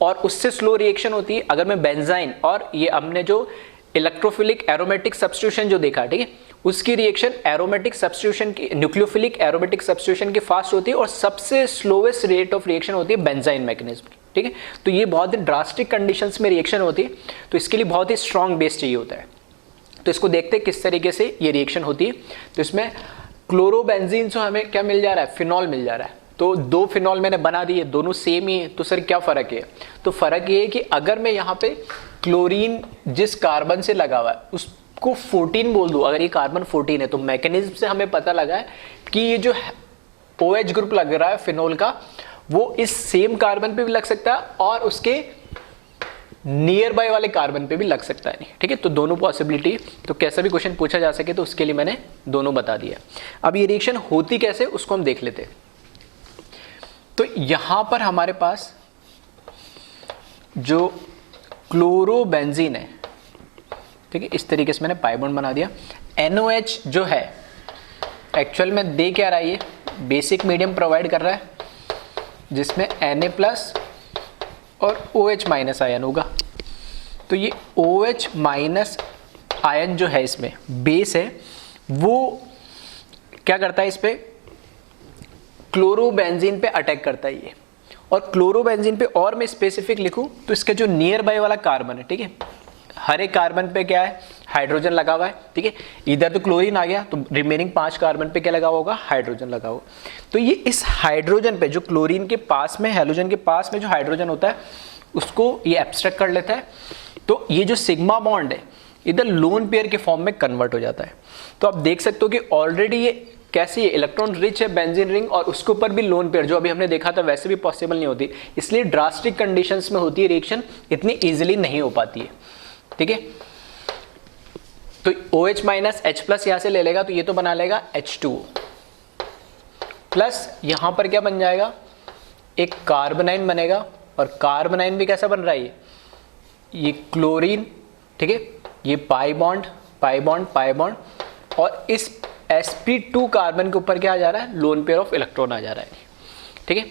और उससे स्लो रिएक्शन होती है अगर मैं बेंजाइन और ये हमने जो इलेक्ट्रोफिलिक एरोमेटिक सब्स्टिट्यूशन जो देखा, ठीक है, उसकी रिएक्शन एरोमेटिक सब्स्टिट्यूशन की, न्यूक्लियोफिलिक एरोमेटिक सब्स्टिट्यूशन की फास्ट होती है, और सबसे स्लोवेस्ट रेट ऑफ रिएक्शन होती है बेंजाइन मैकेनिज्म, ठीक है। तो ये बहुत ही ड्रास्टिक कंडीशंस में रिएक्शन होती है, तो इसके लिए बहुत ही स्ट्रॉन्ग बेस चाहिए होता है। तो इसको देखते हैं किस तरीके से ये रिएक्शन होती है। तो इसमें क्लोरोबेंजीन से हमें क्या मिल जा रहा है? फिनॉल मिल जा रहा है। तो दो फिनॉल मैंने बना दिए, दोनों सेम ही है, तो सर क्या फ़र्क है? तो फ़र्क ये है कि अगर मैं यहाँ पे क्लोरीन जिस कार्बन से लगा हुआ है उसको 14 बोल दूँ, अगर ये कार्बन 14 है, तो मैकेनिज्म से हमें पता लगा है कि ये जो OH ग्रुप लग रहा है फिनॉल का, वो इस सेम कार्बन पे भी लग सकता है और उसके नियर बाय वाले कार्बन पे भी लग सकता है, नहीं, ठीक है। तो दोनों पॉसिबिलिटी, तो कैसा भी क्वेश्चन पूछा जा सके तो उसके लिए मैंने दोनों बता दिया। अब ये रिएक्शन होती कैसे उसको हम देख लेते हैं। तो यहां पर हमारे पास जो क्लोरोबेंजीन है, ठीक है, इस तरीके से मैंने पाई बॉन्ड बना दिया। NOH जो है एक्चुअल में दे क्या रहा है, ये बेसिक मीडियम प्रोवाइड कर रहा है जिसमें Na+ और OH माइनस आयन होगा। तो ये OH माइनस आयन जो है इसमें बेस है, वो क्या करता है, इस पे क्लोरोबेंजीन पे अटैक करता है ये। और क्लोरोबेंजीन पे और मैं स्पेसिफिक लिखूं तो इसका जो नियर बाय वाला कार्बन है, ठीक है, हर एक कार्बन पे क्या है, हाइड्रोजन लगा हुआ है, ठीक है। इधर तो क्लोरीन आ गया, तो रिमेनिंग 5 कार्बन पे क्या लगा होगा, हाइड्रोजन लगा होगा। तो ये इस हाइड्रोजन पे जो क्लोरीन के पास में, हैलोजन के पास में जो हाइड्रोजन होता है उसको ये एब्स्ट्रैक्ट कर लेता है। तो ये जो सिग्मा बॉन्ड है इधर लोन पेयर के फॉर्म में कन्वर्ट हो जाता है। तो आप देख सकते हो कि ऑलरेडी ये कैसी है, इलेक्ट्रॉन रिच है बेंजीन रिंग, और उसके ऊपर भी लोन पेयर जो अभी हमने देखा था वैसे भी पॉसिबल नहीं होती, इसलिए ड्रास्टिक कंडीशंस में होती है रिएक्शन, इतनी इजीली नहीं हो पाती है, ठीक है। तो OH माइनस H प्लस यहां से ले लेगा तो ये तो बना लेगा H2O प्लस, यहां पर क्या बन जाएगा, एक कार्बोनाइन बनेगा। और कार्बोनाइन भी कैसा बन रहा है, ये क्लोरीन, ठीक है, ये pi bond pi bond pi bond, और इस sp2 कार्बन के ऊपर क्या आ जा रहा है, लोन पेयर ऑफ इलेक्ट्रॉन आ जा रहा है, ठीक है।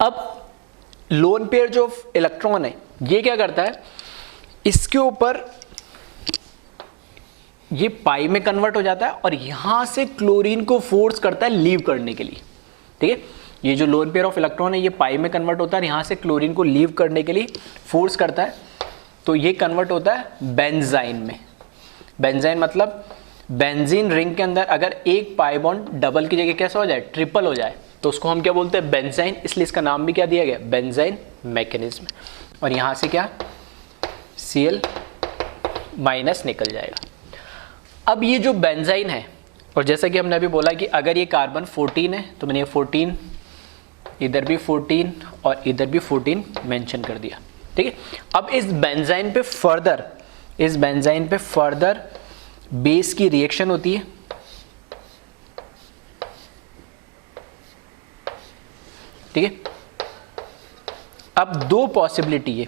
अब लोन पेयर जो इलेक्ट्रॉन है ये क्या करता है, इसके ऊपर ये पाई में कन्वर्ट हो जाता है और यहां से क्लोरीन को फोर्स करता है लीव करने के लिए, ठीक है। ये जो लोन पेयर ऑफ इलेक्ट्रॉन है ये पाई में कन्वर्ट होता है, यहां से क्लोरीन को लीव करने के लिए फोर्स करता है। तो ये कन्वर्ट होता है बेंजाइन में। बेंजाइन मतलब बेंजीन रिंग के अंदर अगर एक पाई बॉन्ड डबल की जगह कैसा हो जाए, ट्रिपल हो जाए, तो उसको हम क्या बोलते हैं, बेंजाइन। इसलिए इसका नाम भी क्या दिया गया, बेंजाइन मैकेनिज्म। और यहां से क्या, Cl माइनस निकल जाएगा। अब ये जो बेंजाइन है, और जैसा कि हमने अभी बोला कि अगर ये कार्बन 14 है तो मैंने ये 14, इधर भी 14 और इधर भी 14 मेंशन कर दिया, ठीक है। अब इस बेंजाइन पे फर्दर बेस की रिएक्शन होती है, ठीक है। अब दो पॉसिबिलिटी है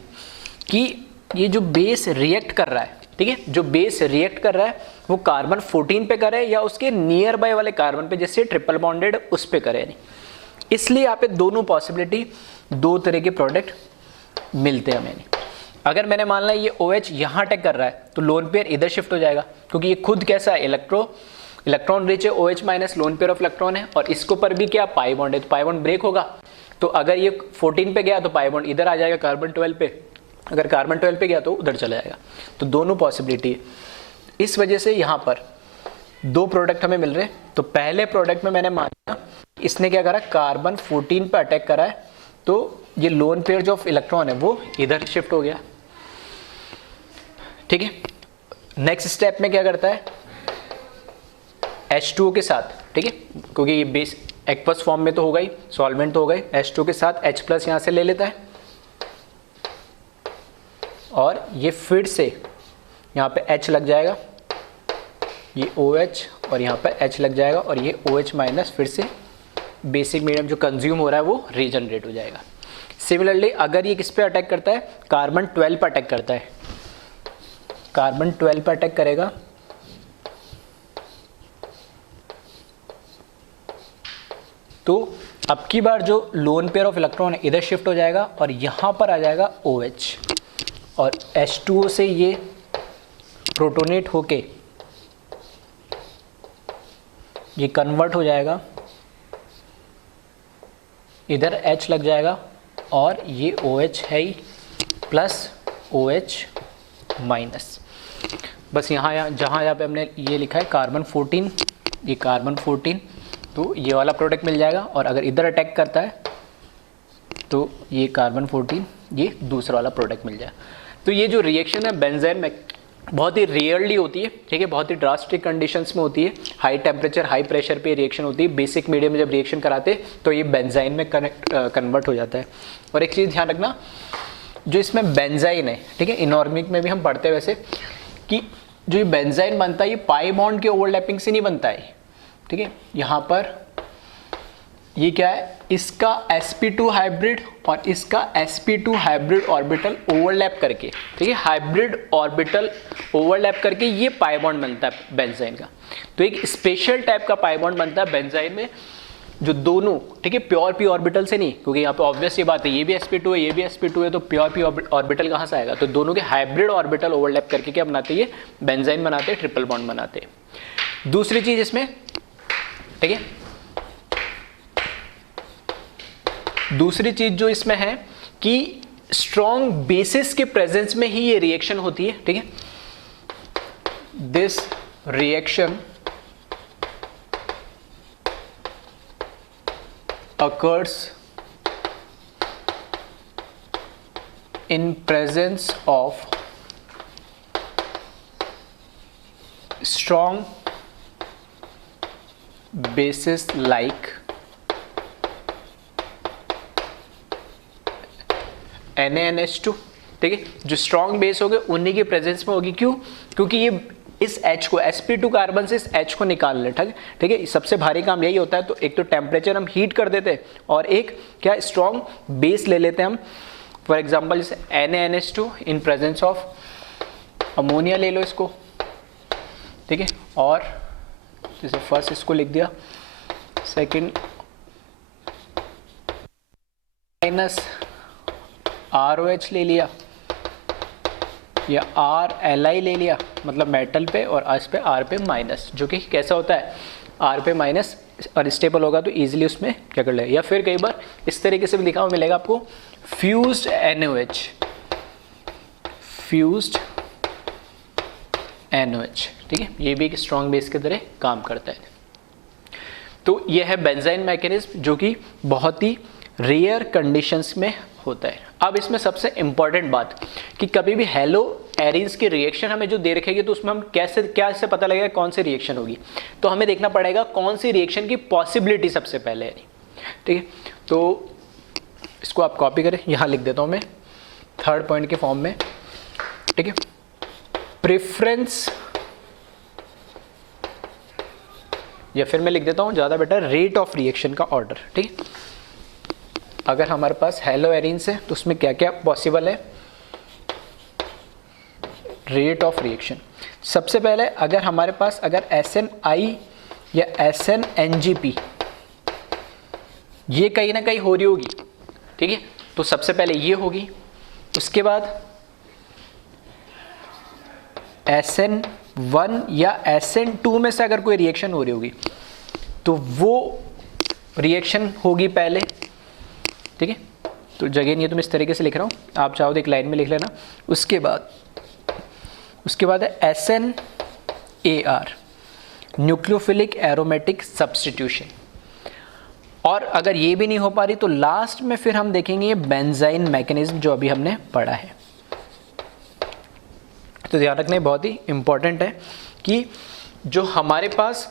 कि ये जो बेस रिएक्ट कर रहा है, ठीक है, जो बेस रिएक्ट कर रहा है वो कार्बन 14 पे करे या उसके नियर बाय वाले कार्बन पे, जैसे ट्रिपल बॉन्डेड उस पे करे नहीं। इसलिए यहाँ पे दोनों पॉसिबिलिटी, दो तरह के प्रोडक्ट मिलते हैं हमें। अगर मैंने मान लिया ये OH यहाँ अटैक कर रहा है तो लोन पेयर इधर शिफ्ट हो जाएगा, क्योंकि ये खुद कैसा है, इलेक्ट्रॉन रिच है, OH minus lone pair of electron है, और इसके ऊपर भी क्या, पाई बॉन्ड है, तो पाई बॉन्ड ब्रेक होगा। तो अगर ये 14 पे गया तो पाई बॉन्ड इधर आ जाएगा कार्बन 12 पे, अगर कार्बन 12 पे गया तो उधर चला जाएगा। तो दोनों पॉसिबिलिटी है। इस वजह से यहाँ पर दो प्रोडक्ट हमें मिल रहे हैं। तो पहले प्रोडक्ट में मैंने माना इसने क्या करा, कार्बन 14 पे अटैक करा है, तो ये लोन पेयर जो ऑफ इलेक्ट्रॉन है वो इधर शिफ्ट हो गया, ठीक है। नेक्स्ट स्टेप में क्या करता है, H2O के साथ, ठीक है, क्योंकि ये बेस एक्वस फॉर्म में तो होगा ही, सॉल्वेंट तो होगा ही, H2O के साथ H प्लस यहाँ से ले लेता है, और ये फिर से यहाँ पे H लग जाएगा, ये OH और यहाँ पे H लग जाएगा, और ये OH माइनस फिर से बेसिक मीडियम जो कंज्यूम हो रहा है वो रीजनरेट हो जाएगा। सिमिलरली अगर ये किस पे अटैक करता है, कार्बन 12 पे अटैक करता है, कार्बन 12 पे अटैक करेगा तो अब की बार जो लोन पेयर ऑफ इलेक्ट्रॉन है इधर शिफ्ट हो जाएगा और यहाँ पर आ जाएगा OH, और H2O से ये प्रोटोनेट होके ये कन्वर्ट हो जाएगा, इधर H लग जाएगा, और ये OH है ही प्लस OH माइनस। बस यहाँ जहाँ पे हमने ये लिखा है कार्बन 14, ये कार्बन 14, तो ये वाला प्रोडक्ट मिल जाएगा। और अगर इधर अटैक करता है तो ये कार्बन 14, ये दूसरा वाला प्रोडक्ट मिल जाएगा। तो ये जो रिएक्शन है बेंजीन में बहुत ही रेयरली होती है, ठीक है, बहुत ही ड्रास्टिक कंडीशंस में होती है, हाई टेम्परेचर हाई प्रेशर पे रिएक्शन होती है। बेसिक मीडियम में जब रिएक्शन कराते हैं तो ये बेंजीन में कन्वर्ट हो जाता है। और एक चीज़ ध्यान रखना, जो इसमें बेंजीन है, ठीक है, इनऑर्गेनिक में भी हम पढ़ते हैं वैसे, कि जो ये बेंजीन बनता है ये पाई बॉन्ड के ओवरलैपिंग से नहीं बनता है, ठीक है। यहाँ पर ये क्या है, इसका sp2 हाइब्रिड और इसका sp2 हाइब्रिड ऑर्बिटल ओवरलैप करके, ठीक है, हाइब्रिड ऑर्बिटल ओवरलैप करके ये पाई बॉन्ड बनता है बेंजीन का। तो एक स्पेशल टाइप का पाई बॉन्ड बनता है बेंजीन में, जो दोनों, ठीक है, प्योर पी ऑर्बिटल से नहीं, क्योंकि यहाँ पे ऑब्वियस ये बात है, ये भी sp2 है, ये भी sp2 है, तो प्योर पी ऑर्बिटल कहाँ से आएगा? तो दोनों के हाइब्रिड ऑर्बिटल ओवरलैप करके क्या बनाते हैं? ये बेंजाइन बनाते हैं, ट्रिपल बॉन्ड बनाते हैं। दूसरी चीज इसमें, ठीक है, दूसरी चीज जो इसमें है कि स्ट्रॉन्ग बेसिस के प्रेजेंस में ही ये रिएक्शन होती है, ठीक है। This reaction occurs in presence of strong bases like NaNH2, ठीक है। जो स्ट्रॉन्ग बेस हो गए उन्हीं के प्रेजेंस में होगी। क्यों? क्योंकि ये इस H को, sp2 कार्बन से इस H को निकाल ले, ठीक है। सबसे भारी काम यही होता है। तो एक तो टेम्परेचर हम हीट कर देते हैं और एक क्या स्ट्रॉन्ग बेस ले लेते हैं हम। फॉर एग्जांपल जैसे NaNH2 in presence of ammonia ले लो इसको, ठीक है। और जैसे फर्स्ट इसको लिख दिया, सेकंड माइनस ROH ले लिया या RLi ले लिया, मतलब मेटल पे, और इस पे R पे माइनस, जो कि कैसा होता है? R पे माइनस और स्टेबल होगा तो इजीली उसमें क्या कर ले। या फिर कई बार इस तरीके से भी लिखा हुआ मिलेगा आपको, फ्यूज्ड NaOH, फ्यूज्ड NaOH, ठीक है। ये भी एक स्ट्रॉन्ग बेस की तरह काम करता है। तो ये है बेंजाइन मैकेनिज्म, जो कि बहुत ही रेयर कंडीशंस में होता है। अब इसमें सबसे इंपॉर्टेंट बात कि कभी भी हेलो एरीन्स की रिएक्शन हमें जो दे रखेगी तो उसमें हम कैसे, क्या इससे पता लगेगा कौन सी रिएक्शन होगी? तो हमें देखना पड़ेगा कौन सी रिएक्शन की पॉसिबिलिटी सबसे पहले है, ठीक है। तो इसको आप कॉपी करें, यहाँ लिख देता हूँ मैं थर्ड पॉइंट के फॉर्म में, ठीक है। प्रेफरेंस, या फिर मैं लिख देता हूँ ज़्यादा बेटर, रेट ऑफ रिएक्शन का ऑर्डर, ठीक है। अगर हमारे पास हेलो एरीन्स है तो उसमें क्या क्या पॉसिबल है? रेट ऑफ रिएक्शन, सबसे पहले अगर हमारे पास अगर SNI या SNNGP ये कहीं ना कहीं हो रही होगी, ठीक है, तो सबसे पहले ये होगी। उसके बाद SN1 या SN2 में से अगर कोई रिएक्शन हो रही होगी तो वो रिएक्शन होगी पहले, ठीक है। तो जगह नहीं है तो मैं इस तरीके से लिख रहा हूँ, आप चाहो तो एक लाइन में लिख लेना। उसके बाद है SNAR, न्यूक्लियोफिलिक एरोमेटिक सब्स्टिट्यूशन। और अगर ये भी नहीं हो पा रही तो लास्ट में फिर हम देखेंगे ये बेंजाइन मैकेनिज्म जो अभी हमने पढ़ा है। तो ध्यान रखना बहुत ही इंपॉर्टेंट है कि जो हमारे पास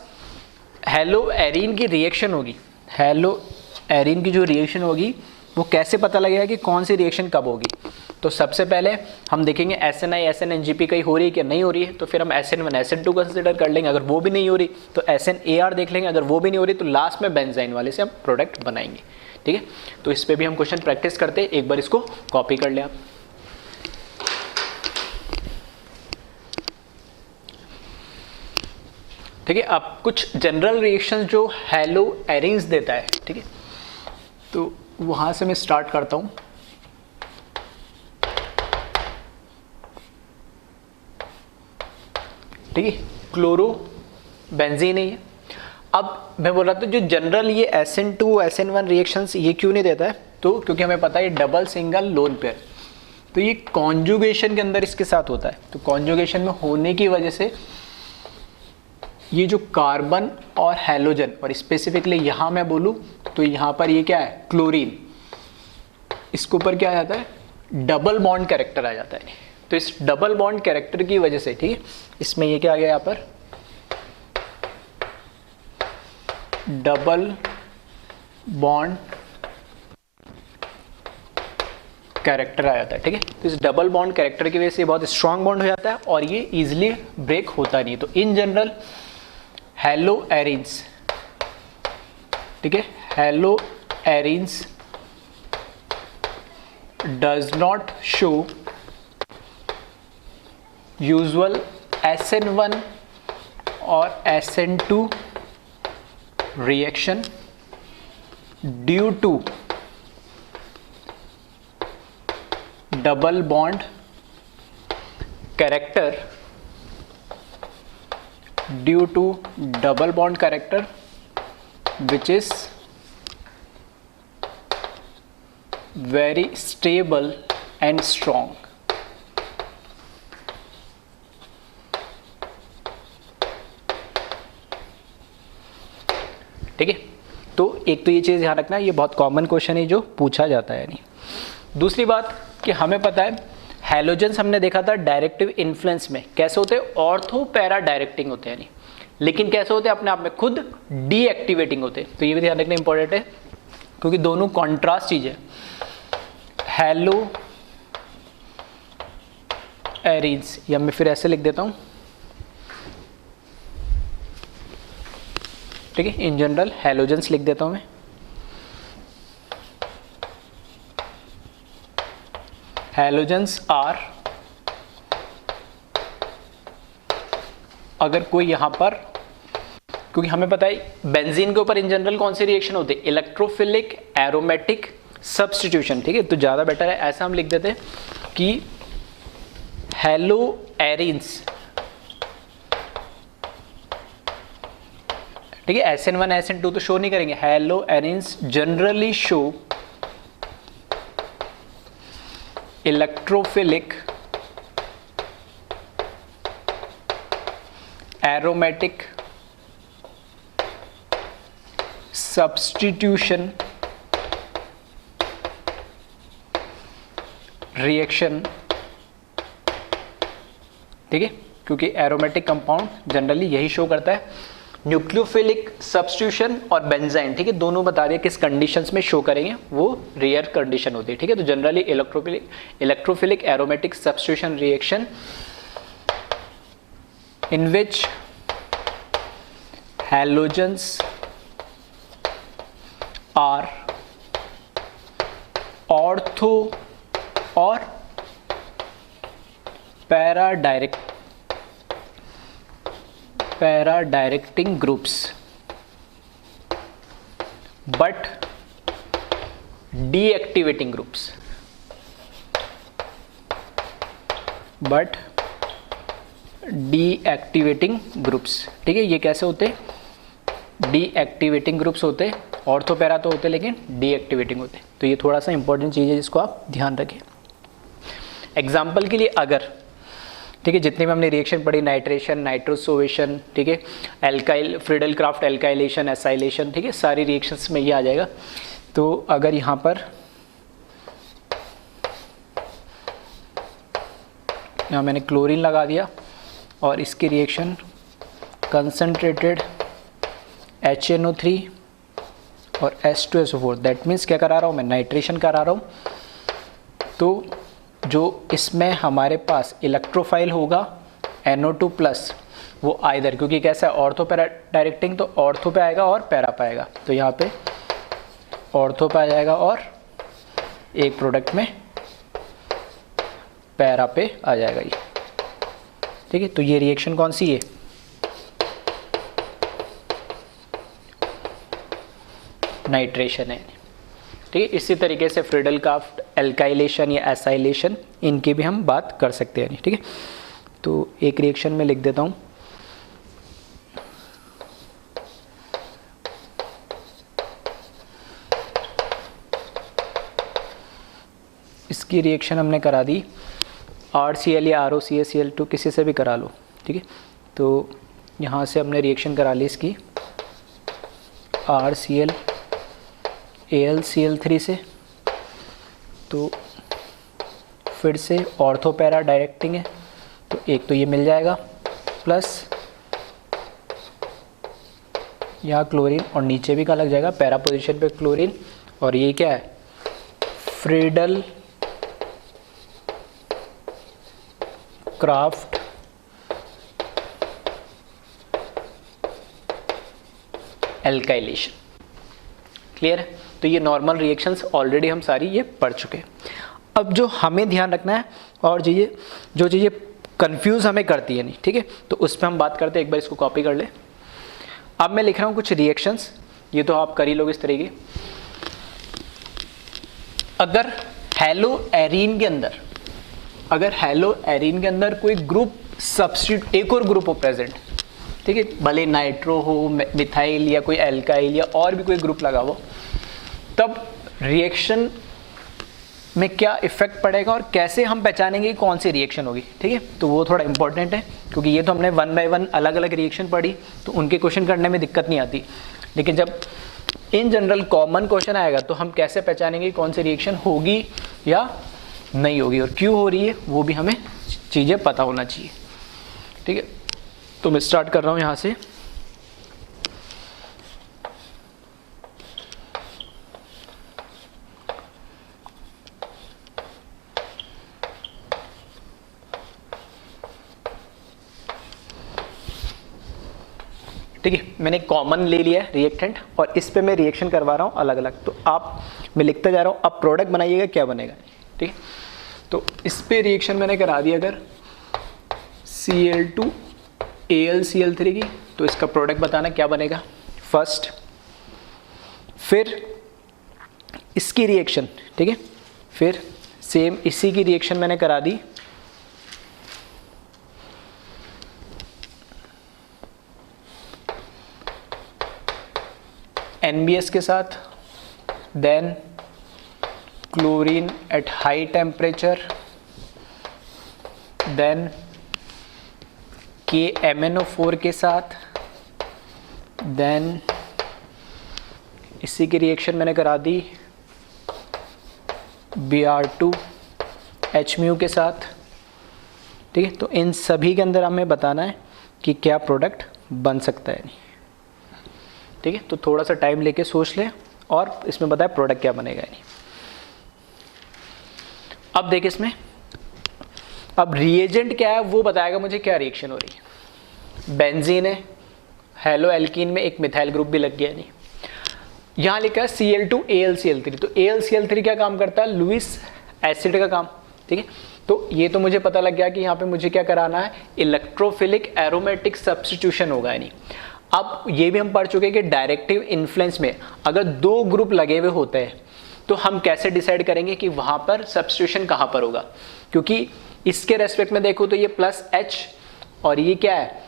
हेलो एरीन की रिएक्शन होगी, हेलो एरीन की जो रिएक्शन होगी वो कैसे पता लगेगा कि कौन सी रिएक्शन कब होगी? तो सबसे पहले हम देखेंगे SNI SNNGP कहीं हो रही है कि नहीं हो रही है, तो फिर हम SN1 SN2 कंसिडर कर लेंगे। अगर वो भी नहीं हो रही तो SNAR देख लेंगे। अगर वो भी नहीं हो रही तो लास्ट में बेंजाइन वाले से हम प्रोडक्ट बनाएंगे, ठीक है। तो इस पर भी हम क्वेश्चन प्रैक्टिस करते हैं, एक बार इसको कॉपी कर ले आप। ठीक है, अब कुछ जनरल रिएक्शन जो हेलो एरीन्स देता है, ठीक है, तो वहां से मैं स्टार्ट करता हूं। ठीक है, क्लोरो बेंजीन है ये। अब मैं बोल रहा था जो जनरल ये SN2 SN1 रिएक्शंस ये क्यों नहीं देता है? तो क्योंकि हमें पता है डबल सिंगल लोन पेयर, तो ये कॉन्जुगेशन के अंदर इसके साथ होता है। तो कॉन्जुगेशन में होने की वजह से ये जो कार्बन और हैलोजन, और स्पेसिफिकली यहाँ मैं बोलूँ तो यहाँ पर ये क्या है? क्लोरीन, इसके ऊपर क्या आ जाता है? डबल बॉन्ड कैरेक्टर आ जाता है। तो इस डबल बॉन्ड कैरेक्टर की वजह से, ठीक है, इसमें ये क्या आ गया यहाँ पर? डबल बॉन्ड कैरेक्टर आ जाता है, ठीक है। तो इस डबल बॉन्ड कैरेक्टर की वजह से बहुत स्ट्रांग बॉन्ड हो जाता है और ये इजीली ब्रेक होता नहीं। तो इन जनरल हेलो एरीन्स, ठीक है, haloarenes does not show usual SN1 और SN2 reaction due to double bond character, due to double bond character which is very stable and strong. ठीक है, तो एक तो ये चीज़ ध्यान रखना, ये बहुत कॉमन क्वेश्चन है जो पूछा जाता है। यानी दूसरी बात कि हमें पता है हैलोजेंस हमने देखा था डायरेक्टिव इन्फ्लुएंस में कैसे होते हैं, ऑर्थो पैरा डायरेक्टिंग होते हैं, यानी लेकिन कैसे होते हैं अपने आप में खुद डीएक्टिवेटिंग होते हैं। तो ये भी ध्यान रखना इंपॉर्टेंट है क्योंकि दोनों कॉन्ट्रास्ट चीज है। हैलो एरीन्स, या मैं फिर ऐसे लिख देता हूं, ठीक है, इन जनरल हैलोजेंस लिख देता हूं मैं। हैलोजेंस आर, अगर कोई यहां पर, क्योंकि हमें पता है बेंजीन के ऊपर इन जनरल कौन से रिएक्शन होते हैं, इलेक्ट्रोफिलिक एरोमेटिक सब्स्टिट्यूशन, ठीक है, तो ज्यादा बेटर है ऐसा हम लिख देते हैं कि हैलो एरीन्स, ठीक है, SN1 SN2 तो शो नहीं करेंगे, hello arenes generally show electrophilic aromatic substitution reaction, ठीक है, क्योंकि एरोमेटिक कंपाउंड जनरली यही शो करता है। न्यूक्लियोफिलिक सब्स्टिट्यूशन और बेंजाइन, ठीक है, दोनों बता रहे हैं किस कंडीशंस में शो करेंगे, वो रेयर कंडीशन होती है, ठीक है। तो generally electrophilic aromatic substitution reaction in which halogens are ortho or para-directing groups but deactivating groups, deactivating groups, ठीक है। ये कैसे होते हैं, डीएक्टिवेटिंग ग्रुप्स होते हैं, ऑर्थो पैरा तो होते हैं लेकिन डीएक्टिवेटिंग होते हैं। तो ये थोड़ा सा इंपॉर्टेंट चीज़ है जिसको आप ध्यान रखें। एग्जाम्पल के लिए अगर, ठीक है, जितने भी हमने रिएक्शन पढ़ी, नाइट्रेशन, नाइट्रोसोवेशन, ठीक है, alkyl Friedel craft alkylation, acylation, ठीक है, सारी रिएक्शंस में ये आ जाएगा। तो अगर यहाँ पर यहाँ मैंने क्लोरीन लगा दिया और इसकी रिएक्शन कंसनट्रेटेड HNO3 और H2SO4, दैट मीन्स क्या करा रहा हूँ मैं, नाइट्रेशन करा रहा हूँ। तो जो इसमें हमारे पास इलेक्ट्रोफाइल होगा NO2 प्लस, वो आइदर, क्योंकि कैसा है ऑर्थो पैरा डायरेक्टिंग, तो ऑर्थो पे आएगा और पैरा पे आएगा, तो यहाँ पे ऑर्थो पे आ जाएगा और एक प्रोडक्ट में पैरा पे आ जाएगा ये, ठीक है। तो ये रिएक्शन कौन सी है, नाइट्रेशन है, ठीक है। इसी तरीके से फ्रीडल क्राफ्ट एल्काइलेशन या एसाइलेशन, इनकी भी हम बात कर सकते हैं, ठीक है। तो एक रिएक्शन में लिख देता हूँ, इसकी रिएक्शन हमने करा दी RCl या ROCaCl2, किसी से भी करा लो, ठीक है। तो यहाँ से हमने रिएक्शन करा ली इसकी RCl AlCl3 से, तो फिर से ऑर्थो पैरा डायरेक्टिंग है, तो एक तो ये मिल जाएगा, प्लस यहाँ क्लोरीन और नीचे भी का लग जाएगा पैरा पोजीशन पे क्लोरीन, और ये क्या है, फ्रीडल क्राफ्ट एल्काइलेशन, क्लियर है। तो ये नॉर्मल रिएक्शंस ऑलरेडी हम सारी ये पढ़ चुके हैं। अब जो हमें ध्यान रखना है और जो चीज़ें कंफ्यूज हमें करती है नहीं, ठीक है, तो उस पर हम बात करते हैं। एक बार इसको कॉपी कर ले। अब मैं लिख रहा हूँ कुछ रिएक्शंस, ये तो आप कर ही लोगे इस तरीके। अगर हेलो एरीन के अंदर कोई ग्रुप सब्स्टिट्यूट, एक और ग्रुप हो प्रेजेंट, ठीक है, भले नाइट्रो हो, मिथाइल या कोई एल्काइल या और भी कोई ग्रुप लगा हो, तब रिएक्शन में क्या इफेक्ट पड़ेगा और कैसे हम पहचानेंगे कौन सी रिएक्शन होगी, ठीक है। तो वो थोड़ा इंपॉर्टेंट है, क्योंकि ये तो हमने 1 बाय 1 अलग अलग रिएक्शन पढ़ी, तो उनके क्वेश्चन करने में दिक्कत नहीं आती, लेकिन जब इन जनरल कॉमन क्वेश्चन आएगा तो हम कैसे पहचानेंगे कौन सी रिएक्शन होगी या नहीं होगी और क्यों हो रही है, वो भी हमें चीज़ें पता होना चाहिए, ठीक है। तो मैं स्टार्ट कर रहा हूँ यहाँ से। ठीक है, मैंने कॉमन ले लिया है रिएक्टेंट और इस पे मैं रिएक्शन करवा रहा हूँ अलग अलग, तो आप, मैं लिखता जा रहा हूँ, अब प्रोडक्ट बनाइएगा क्या बनेगा, ठीक है। तो इस पे रिएक्शन मैंने करा दी अगर Cl2 AlCl3 की, तो इसका प्रोडक्ट बताना क्या बनेगा फर्स्ट, फिर इसकी रिएक्शन, ठीक है, फिर सेम इसी की रिएक्शन मैंने करा दी NBS के साथ, then chlorine at high temperature, then KMnO4 के साथ, देन इसी की रिएक्शन मैंने करा दी Br2Hμ के साथ, ठीक है। तो इन सभी के अंदर हमें बताना है कि क्या प्रोडक्ट बन सकता है, ठीक है। तो थोड़ा सा टाइम लेके सोच लें और इसमें बताए प्रोडक्ट क्या बनेगा नहीं। अब देखिए इसमें, अब रिएजेंट क्या है वो बताएगा मुझे क्या रिएक्शन हो रही है। बेंजीन है, हेलो एल्कीन में एक मिथाइल ग्रुप भी लग गया नहीं, यहाँ लिखा है Cl2 AlCl3, तो AlCl3 क्या काम करता है, लुईस एसिड का काम, ठीक है। तो ये तो मुझे पता लग गया कि यहाँ पे मुझे क्या कराना है, इलेक्ट्रोफिलिक एरोमेटिक सब्स्टिट्यूशन होगा यानी। अब ये भी हम पढ़ चुके हैं कि डायरेक्टिव इन्फ्लुएंस में अगर दो ग्रुप लगे हुए होते हैं तो हम कैसे डिसाइड करेंगे कि वहाँ पर सब्स्टिट्यूशन कहाँ पर होगा, क्योंकि इसके रेस्पेक्ट में देखो तो ये +H और ये क्या है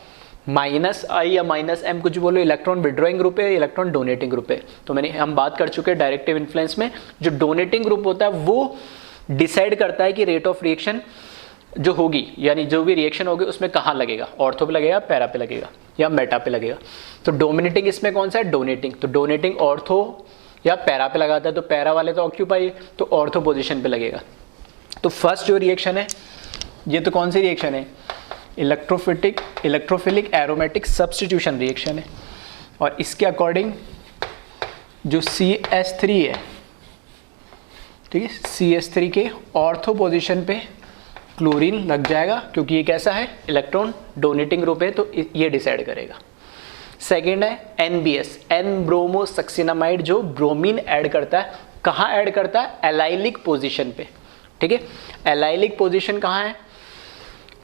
-I या -M, कुछ बोलो, इलेक्ट्रॉन विड्रॉइंग ग्रुप है, इलेक्ट्रॉन डोनेटिंग ग्रुप है। तो हम बात कर चुके हैं डायरेक्टिव इन्फ्लुएंस में जो डोनेटिंग ग्रुप होता है वो डिसाइड करता है कि रेट ऑफ रिएक्शन जो होगी, यानी जो भी रिएक्शन होगी उसमें कहाँ लगेगा, ऑर्थो पे लगेगा, पैरा पे लगेगा या मेटा पे लगेगा। तो डोमिनेटिंग इसमें कौन सा है, डोनेटिंग, तो डोनेटिंग ऑर्थो या पैरा पे लगाता है, तो पैरा वाले तो ऑक्यूपाई, तो ऑर्थो पोजीशन पे लगेगा। तो फर्स्ट जो रिएक्शन है ये तो कौन सी रिएक्शन है, इलेक्ट्रोफिलिक एरोमेटिक सब्स्टिट्यूशन रिएक्शन है, और इसके अकॉर्डिंग जो CH3 है, ठीक है, CH3 के ऑर्थो पोजीशन पे क्लोरीन लग जाएगा, क्योंकि ये कैसा है, इलेक्ट्रॉन डोनेटिंग ग्रुप है, तो ये डिसाइड करेगा। सेकेंड है NBS, एन ब्रोमोसक्सिनामाइड, जो ब्रोमीन ऐड करता है, कहाँ ऐड करता है, एलाइलिक पोजीशन पे, ठीक है। एलाइलिक पोजीशन कहाँ है,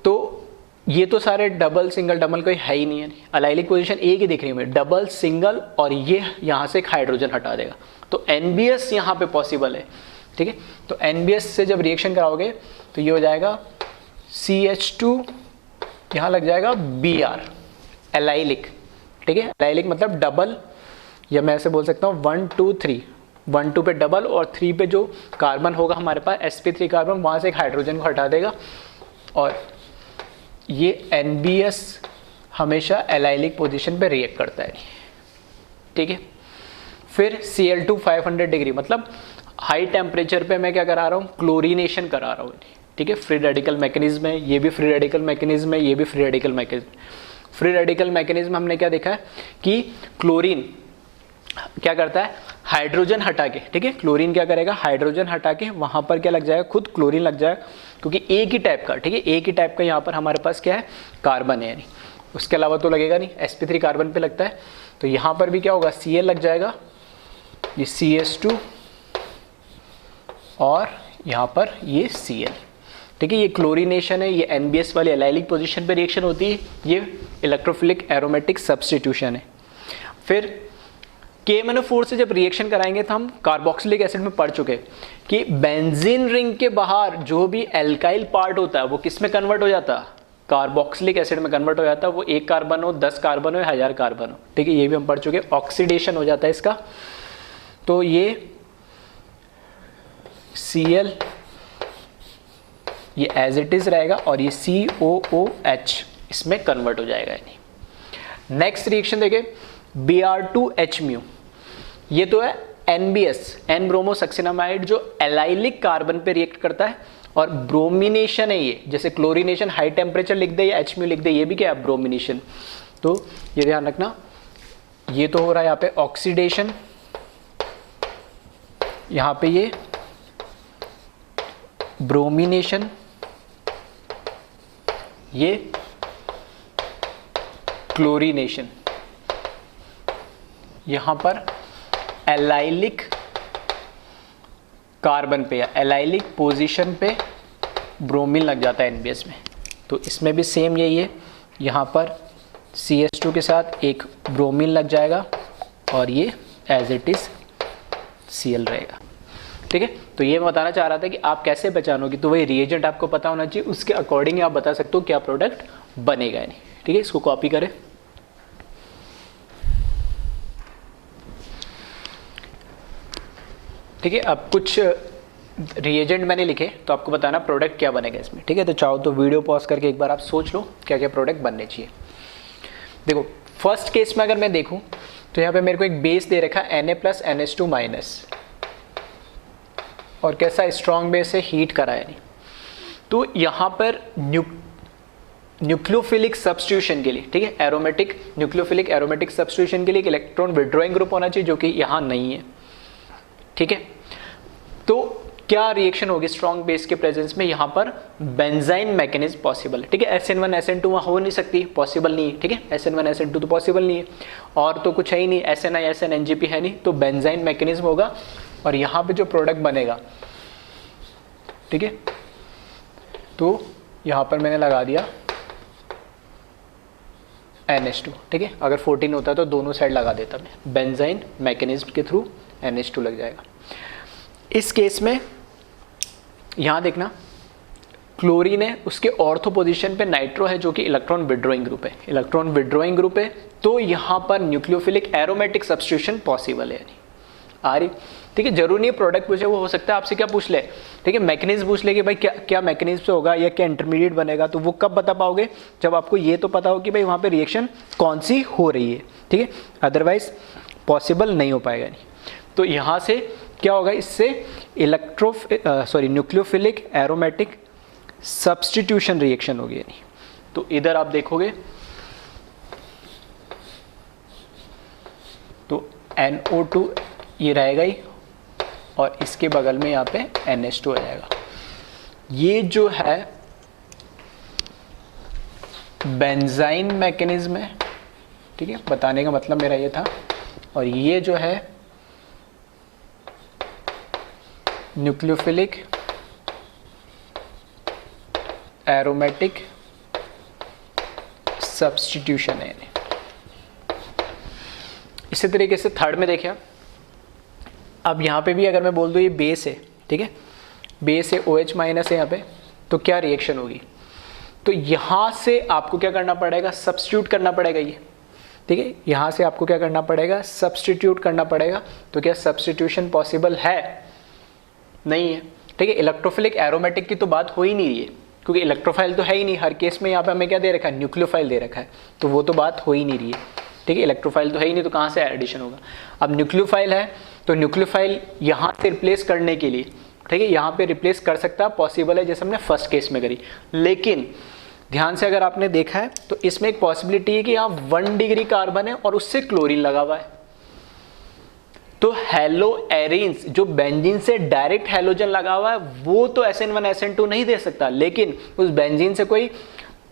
तो ये तो सारे डबल सिंगल डबल कोई है ही नहीं है, एलाइलिक पोजीशन एक ही दिख रही है, डबल सिंगल, और ये यहाँ से एक हाइड्रोजन हटा देगा, तो NBS यहाँ पे पॉसिबल है, ठीक है। तो NBS से जब रिएक्शन कराओगे तो ये हो जाएगा CH2, यहाँ लग जाएगा Br, एलाइलिक, ठीक है। एलाइलिक मतलब डबल, या मैं ऐसे बोल सकता हूँ 1 2 3, 1 2 पे डबल और 3 पे जो कार्बन होगा हमारे पास sp3 कार्बन, वहाँ से एक हाइड्रोजन को हटा देगा, और ये NBS हमेशा एलाइलिक पोजीशन पे रिएक्ट करता है, ठीक है। फिर Cl2 500 डिग्री, मतलब हाई टेम्परेचर पे मैं क्या करा रहा हूँ, क्लोरीनेशन करा रहा हूँ, ठीक है। फ्री रेडिकल मैकेनिज्म है, ये भी फ्री रेडिकल मैकेनिज्म है, ये भी free radical mechanism. Free radical mechanism हमने क्या देखा है कि क्लोरीन क्या करता है, हाइड्रोजन हटा के, ठीक है, क्लोरीन क्या करेगा, हाइड्रोजन हटा के वहाँ पर क्या लग जाएगा, खुद क्लोरीन लग जाएगा, क्योंकि एक ही टाइप का, ठीक है, एक ही टाइप का यहाँ पर हमारे पास क्या है, कार्बन है, यानी उसके अलावा तो लगेगा नहीं, sp3 कार्बन पे लगता है, तो यहाँ पर भी क्या होगा, Cl लग जाएगा, ये CH2 और यहाँ पर ये Cl, ठीक है। ये क्लोरीनेशन है, ये NBS वाली एलाइलिक पोजीशन पे रिएक्शन होती है, ये इलेक्ट्रोफिलिक एरोमेटिक सब्स्टिट्यूशन है। फिर KMnO4 से जब रिएक्शन कराएंगे तो हम कार्बोक्सिलिक एसिड में पढ़ चुके कि बेंजीन रिंग के बाहर जो भी एल्काइल पार्ट होता है वो किस में कन्वर्ट हो जाता है, कार्बोक्सिलिक एसिड में कन्वर्ट हो जाता है। वो 1 कार्बन हो, 10 कार्बन हो या 1000 कार्बन हो, ठीक है, ये भी हम पढ़ चुके। ऑक्सीडेशन हो जाता है इसका, तो ये Cl ये एज इट इज रहेगा और ये COOH इसमें कन्वर्ट हो जाएगा। यानी नेक्स्ट रिएक्शन देखें, Br2H म्यू, ये तो है NBS, एन ब्रोमोसक्सिनामाइड, जो एलाइलिक कार्बन पे रिएक्ट करता है और ब्रोमिनेशन है ये। जैसे क्लोरीनेशन हाई टेम्परेचर लिख दे या H म्यू लिख दे, ये भी क्या है, ब्रोमिनेशन। तो ये ध्यान रखना, ये तो हो रहा है यहाँ पे ऑक्सीडेशन, यहाँ पे ये ब्रोमिनेशन, ये क्लोरीनेशन, यहां पर एलाइलिक कार्बन पे या एलाइलिक पोजीशन पे ब्रोमीन लग जाता है NBS में। तो इसमें भी सेम यही है, यहां पर CH2 के साथ एक ब्रोमीन लग जाएगा और ये एज इट इज Cl रहेगा, ठीक है। तो ये मैं बताना चाह रहा था कि आप कैसे पहचानोगे, तो वही रिएजेंट आपको पता होना चाहिए, उसके अकॉर्डिंग आप बता सकते हो क्या प्रोडक्ट बनेगा नहीं, ठीक है। इसको कॉपी करें। ठीक है, अब कुछ रिएजेंट मैंने लिखे तो आपको बताना प्रोडक्ट क्या बनेगा इसमें, ठीक है। तो चाहो तो वीडियो पॉज करके एक बार आप सोच लो क्या क्या प्रोडक्ट बनने चाहिए। देखो फर्स्ट केस में अगर मैं देखूं तो यहाँ पे मेरे को एक बेस दे रखा है Na+NH2- और कैसा स्ट्रॉन्ग बेस है, हीट करा है नहीं। तो यहाँ पर न्यूक्लियोफिलिक सब्स्टिट्यूशन के लिए, ठीक है, एरोमेटिक न्यूक्लियोफिलिक एरोमेटिक सब्स्टिट्यूशन के लिए एक इलेक्ट्रॉन विड्रॉइंग ग्रुप होना चाहिए, जो कि यहाँ नहीं है, ठीक है। तो क्या रिएक्शन होगी स्ट्रॉन्ग बेस के प्रेजेंस में, यहाँ पर बेंजाइन मैकेनिज्म पॉसिबल है, ठीक है। SN1 SN2 वहाँ हो नहीं सकती, पॉसिबल नहीं है, ठीक है। SN1 SN2 तो पॉसिबल नहीं है, और तो कुछ है ही नहीं, SNI SN NGP है नहीं, तो बेंजाइन मैकेनिज्म होगा और यहाँ पे जो प्रोडक्ट बनेगा, ठीक है, तो यहाँ पर मैंने लगा दिया NH2, ठीक है। अगर 14 होता तो दोनों साइड लगा देता मैं, बेंजाइन मैकेनिज्म के थ्रू NH2 लग जाएगा। इस केस में यहाँ देखना, क्लोरीन है, उसके ऑर्थो पोजीशन पे नाइट्रो है जो कि इलेक्ट्रॉन विड्रॉइंग ग्रुप है, इलेक्ट्रॉन विड्रॉइंग ग्रुप है, तो यहाँ पर न्यूक्लियोफिलिक एरोमेटिक सब्स्टिट्यूशन पॉसिबल है, यानी आ रही, ठीक है। जरूरी नहीं प्रोडक्ट पूछे, वो हो सकता है आपसे क्या पूछ ले, ठीक है, मैकेनिज्म पूछ ले कि भाई क्या क्या मैकेनिज्म से होगा या क्या इंटरमीडिएट बनेगा, तो वो कब बता पाओगे, जब आपको ये तो पता हो कि भाई वहाँ पे रिएक्शन कौन सी हो रही है, ठीक है, अदरवाइज पॉसिबल नहीं हो पाएगा नहीं। तो यहाँ से क्या होगा, इससे न्यूक्लियोफिलिक एरोमेटिक सब्स्टिट्यूशन रिएक्शन होगी, यानी। तो इधर आप देखोगे तो NO2 ये रहेगा ही, और इसके बगल में यहाँ पे NH2 आ जाएगा। ये जो है बेंजाइन मैकेनिज्म है, ठीक है, बताने का मतलब मेरा ये था। और ये जो है न्यूक्लियोफिलिक एरोमेटिक सब्स्टिट्यूशन है। इसी तरीके से थर्ड में देखिए, अब यहाँ पे भी अगर मैं बोल दूँ ये बेस है, ठीक है, बेस है, OH- है यहाँ पे, तो क्या रिएक्शन होगी, तो यहाँ से आपको क्या करना पड़ेगा, सब्स्टिट्यूट करना पड़ेगा ये, ठीक है, यहाँ से आपको क्या करना पड़ेगा, सब्स्टिट्यूट करना पड़ेगा। तो क्या सब्स्टिट्यूशन पॉसिबल है, नहीं है, ठीक है। इलेक्ट्रोफिलिक एरोमेटिक की तो बात हो ही नहीं रही है, क्योंकि इलेक्ट्रोफाइल तो है ही नहीं, हर केस में यहाँ पे हमें क्या दे रखा है, न्यूक्लियोफाइल दे रखा है, तो वो तो बात हो ही नहीं रही है, ठीक है। इलेक्ट्रोफाइल तो है ही नहीं, तो कहाँ से एडिशन होगा। अब न्यूक्लियोफाइल है, तो न्यूक्लियोफाइल यहाँ से रिप्लेस करने के लिए, ठीक है, यहाँ पे रिप्लेस कर सकता है, पॉसिबल है, जैसे हमने फर्स्ट केस में करी। लेकिन ध्यान से अगर आपने देखा है तो इसमें एक पॉसिबिलिटी है कि यहाँ 1 डिग्री कार्बन है और उससे क्लोरीन लगा हुआ है, तो हेलो एरिन्स जो बेंजीन से डायरेक्ट हेलोजन लगा हुआ है वो तो SN1 SN2 नहीं दे सकता, लेकिन उस बेंजीन से कोई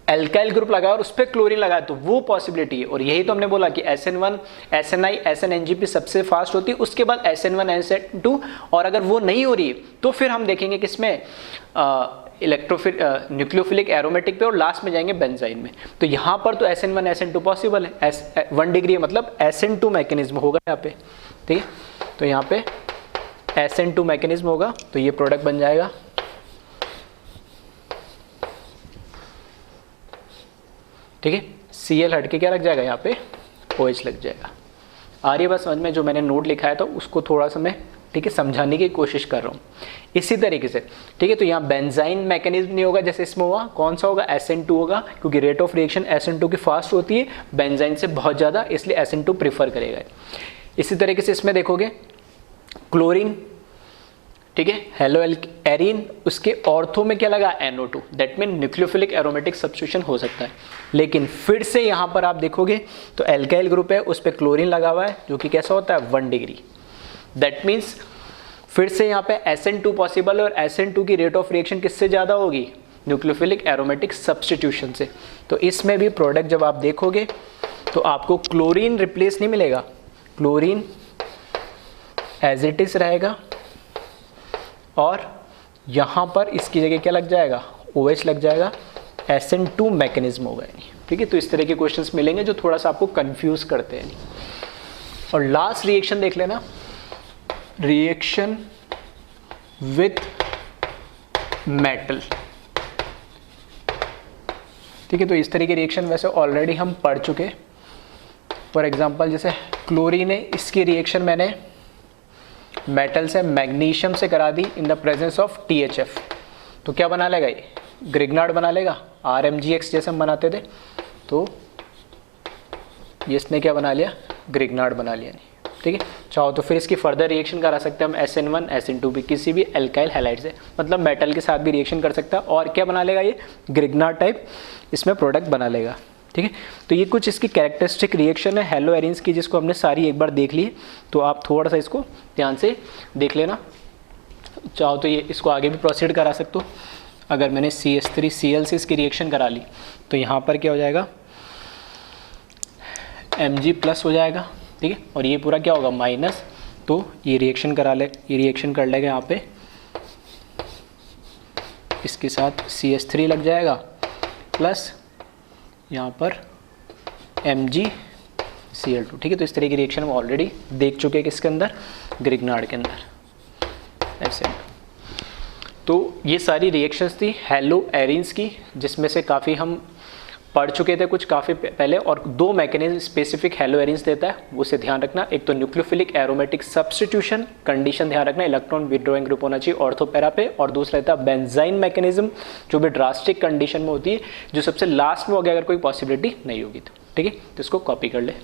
एल्काइल ग्रुप लगा और उस पर क्लोरीन लगा, तो वो पॉसिबिलिटी है। और यही तो हमने बोला कि SN1 SNI SN NGP सबसे फास्ट होती है, उसके बाद SN1 SN2, और अगर वो नहीं हो रही तो फिर हम देखेंगे किसमें इलेक्ट्रोफिल न्यूक्लियोफिलिक एरोमेटिक पे और लास्ट में जाएंगे बेंजाइन में। तो यहाँ पर तो SN1 SN2 पॉसिबल है, 1 डिग्री मतलब SN2 मैकेनिज्म होगा यहाँ पे, ठीक है। तो यहाँ पे SN2 मैकेनिज्म होगा तो ये प्रोडक्ट बन जाएगा, ठीक है। Cl हट के क्या लग जाएगा यहाँ पे OH लग जाएगा। आ रही है बस समझ में, जो मैंने नोट लिखा था उसको थोड़ा सा मैं, ठीक है, समझाने की कोशिश कर रहा हूँ इसी तरीके से, ठीक है। तो यहाँ बेंजाइन मैकेनिज्म नहीं होगा जैसे इसमें हुआ, कौन सा होगा, SN2 होगा, क्योंकि रेट ऑफ रिएक्शन SN2 की फास्ट होती है बेंजाइन से बहुत ज़्यादा, इसलिए SN2 प्रीफर करेगा। इसी तरीके से इसमें देखोगे क्लोरीन, ठीक है, हेलो एरीन, उसके ऑर्थो में क्या लगा, NO2, that mean nucleophilic aromatic substitution हो सकता है। लेकिन फिर से यहाँ पर आप देखोगे तो एल्काइल ग्रुप है, उस पर क्लोरीन लगा हुआ है जो कि कैसा होता है 1 डिग्री, दैट मीन्स फिर से यहाँ पे SN2 पॉसिबल है और SN2 की रेट ऑफ रिएक्शन किससे ज़्यादा होगी, न्यूक्लियोफिलिक एरोमेटिक सब्स्टिट्यूशन से। तो इसमें भी प्रोडक्ट जब आप देखोगे तो आपको क्लोरीन रिप्लेस नहीं मिलेगा, क्लोरीन एज इट इज रहेगा और यहाँ पर इसकी जगह क्या लग जाएगा, OH लग जाएगा, SN2 मैकेनिज्म होगा, ठीक है। तो इस तरह के क्वेश्चंस मिलेंगे जो थोड़ा सा आपको कंफ्यूज करते हैं। और लास्ट रिएक्शन देख लेना, रिएक्शन विथ मेटल, ठीक है। तो इस तरह के रिएक्शन वैसे ऑलरेडी हम पढ़ चुके। फॉर एग्जांपल जैसे क्लोरीन है, इसकी रिएक्शन मैंने मेटल से मैग्नीशियम से करा दी in the presence of THF, तो क्या बना लेगा ये, ग्रिग्नार्ड बना लेगा, RMGX जैसे हम बनाते थे। तो ये इसने क्या बना लिया, ग्रिग्नार्ड बना लिया, ठीक है। चाहो तो फिर इसकी फर्दर रिएक्शन करा सकते हैं हम SN1 SN2 भी किसी भी एल्काइल हैलाइड से, मतलब मेटल के साथ भी रिएक्शन कर सकता है और क्या बना लेगा ये, ग्रिग्नार्ड टाइप इसमें प्रोडक्ट बना लेगा, ठीक है। तो ये कुछ इसकी कैरेक्टरिस्टिक रिएक्शन है हेलो एरिन्स की, जिसको हमने सारी एक बार देख ली, तो आप थोड़ा सा इसको ध्यान से देख लेना। चाहो तो ये इसको आगे भी प्रोसीड करा सकते हो। अगर मैंने CH3Cl से इसकी रिएक्शन करा ली तो यहाँ पर क्या हो जाएगा, Mg+ हो जाएगा, ठीक है। और ये पूरा क्या होगा माइनस, तो ये रिएक्शन करा ले, ये रिएक्शन कर लेगा यहाँ पे, इसके साथ CH3 लग जाएगा प्लस यहाँ पर MgCl2, ठीक है। तो इस तरह की रिएक्शन हम ऑलरेडी देख चुके हैं किसके अंदर, ग्रिग्नार्ड के अंदर ऐसे। तो ये सारी रिएक्शंस थी हेलो एरिन्स की, जिसमें से काफ़ी हम पढ़ चुके थे कुछ काफ़ी पहले, और 2 मैकेनिज्म स्पेसिफिक हेलो एरिन्स देता है, वो से ध्यान रखना। एक तो न्यूक्लियोफिलिक एरोमेटिक सब्स्टिट्यूशन कंडीशन ध्यान रखना, इलेक्ट्रॉन विड्रॉइंग ग्रुप होना चाहिए ऑर्थो पैरा पे, और दूसरा रहता है बेंजाइन मैकेनिज्म जो भी ड्रास्टिक कंडीशन में होती है, जो सबसे लास्ट में हो गया अगर कोई पॉसिबिलिटी नहीं होगी तो, ठीक है। तो इसको कॉपी कर ले।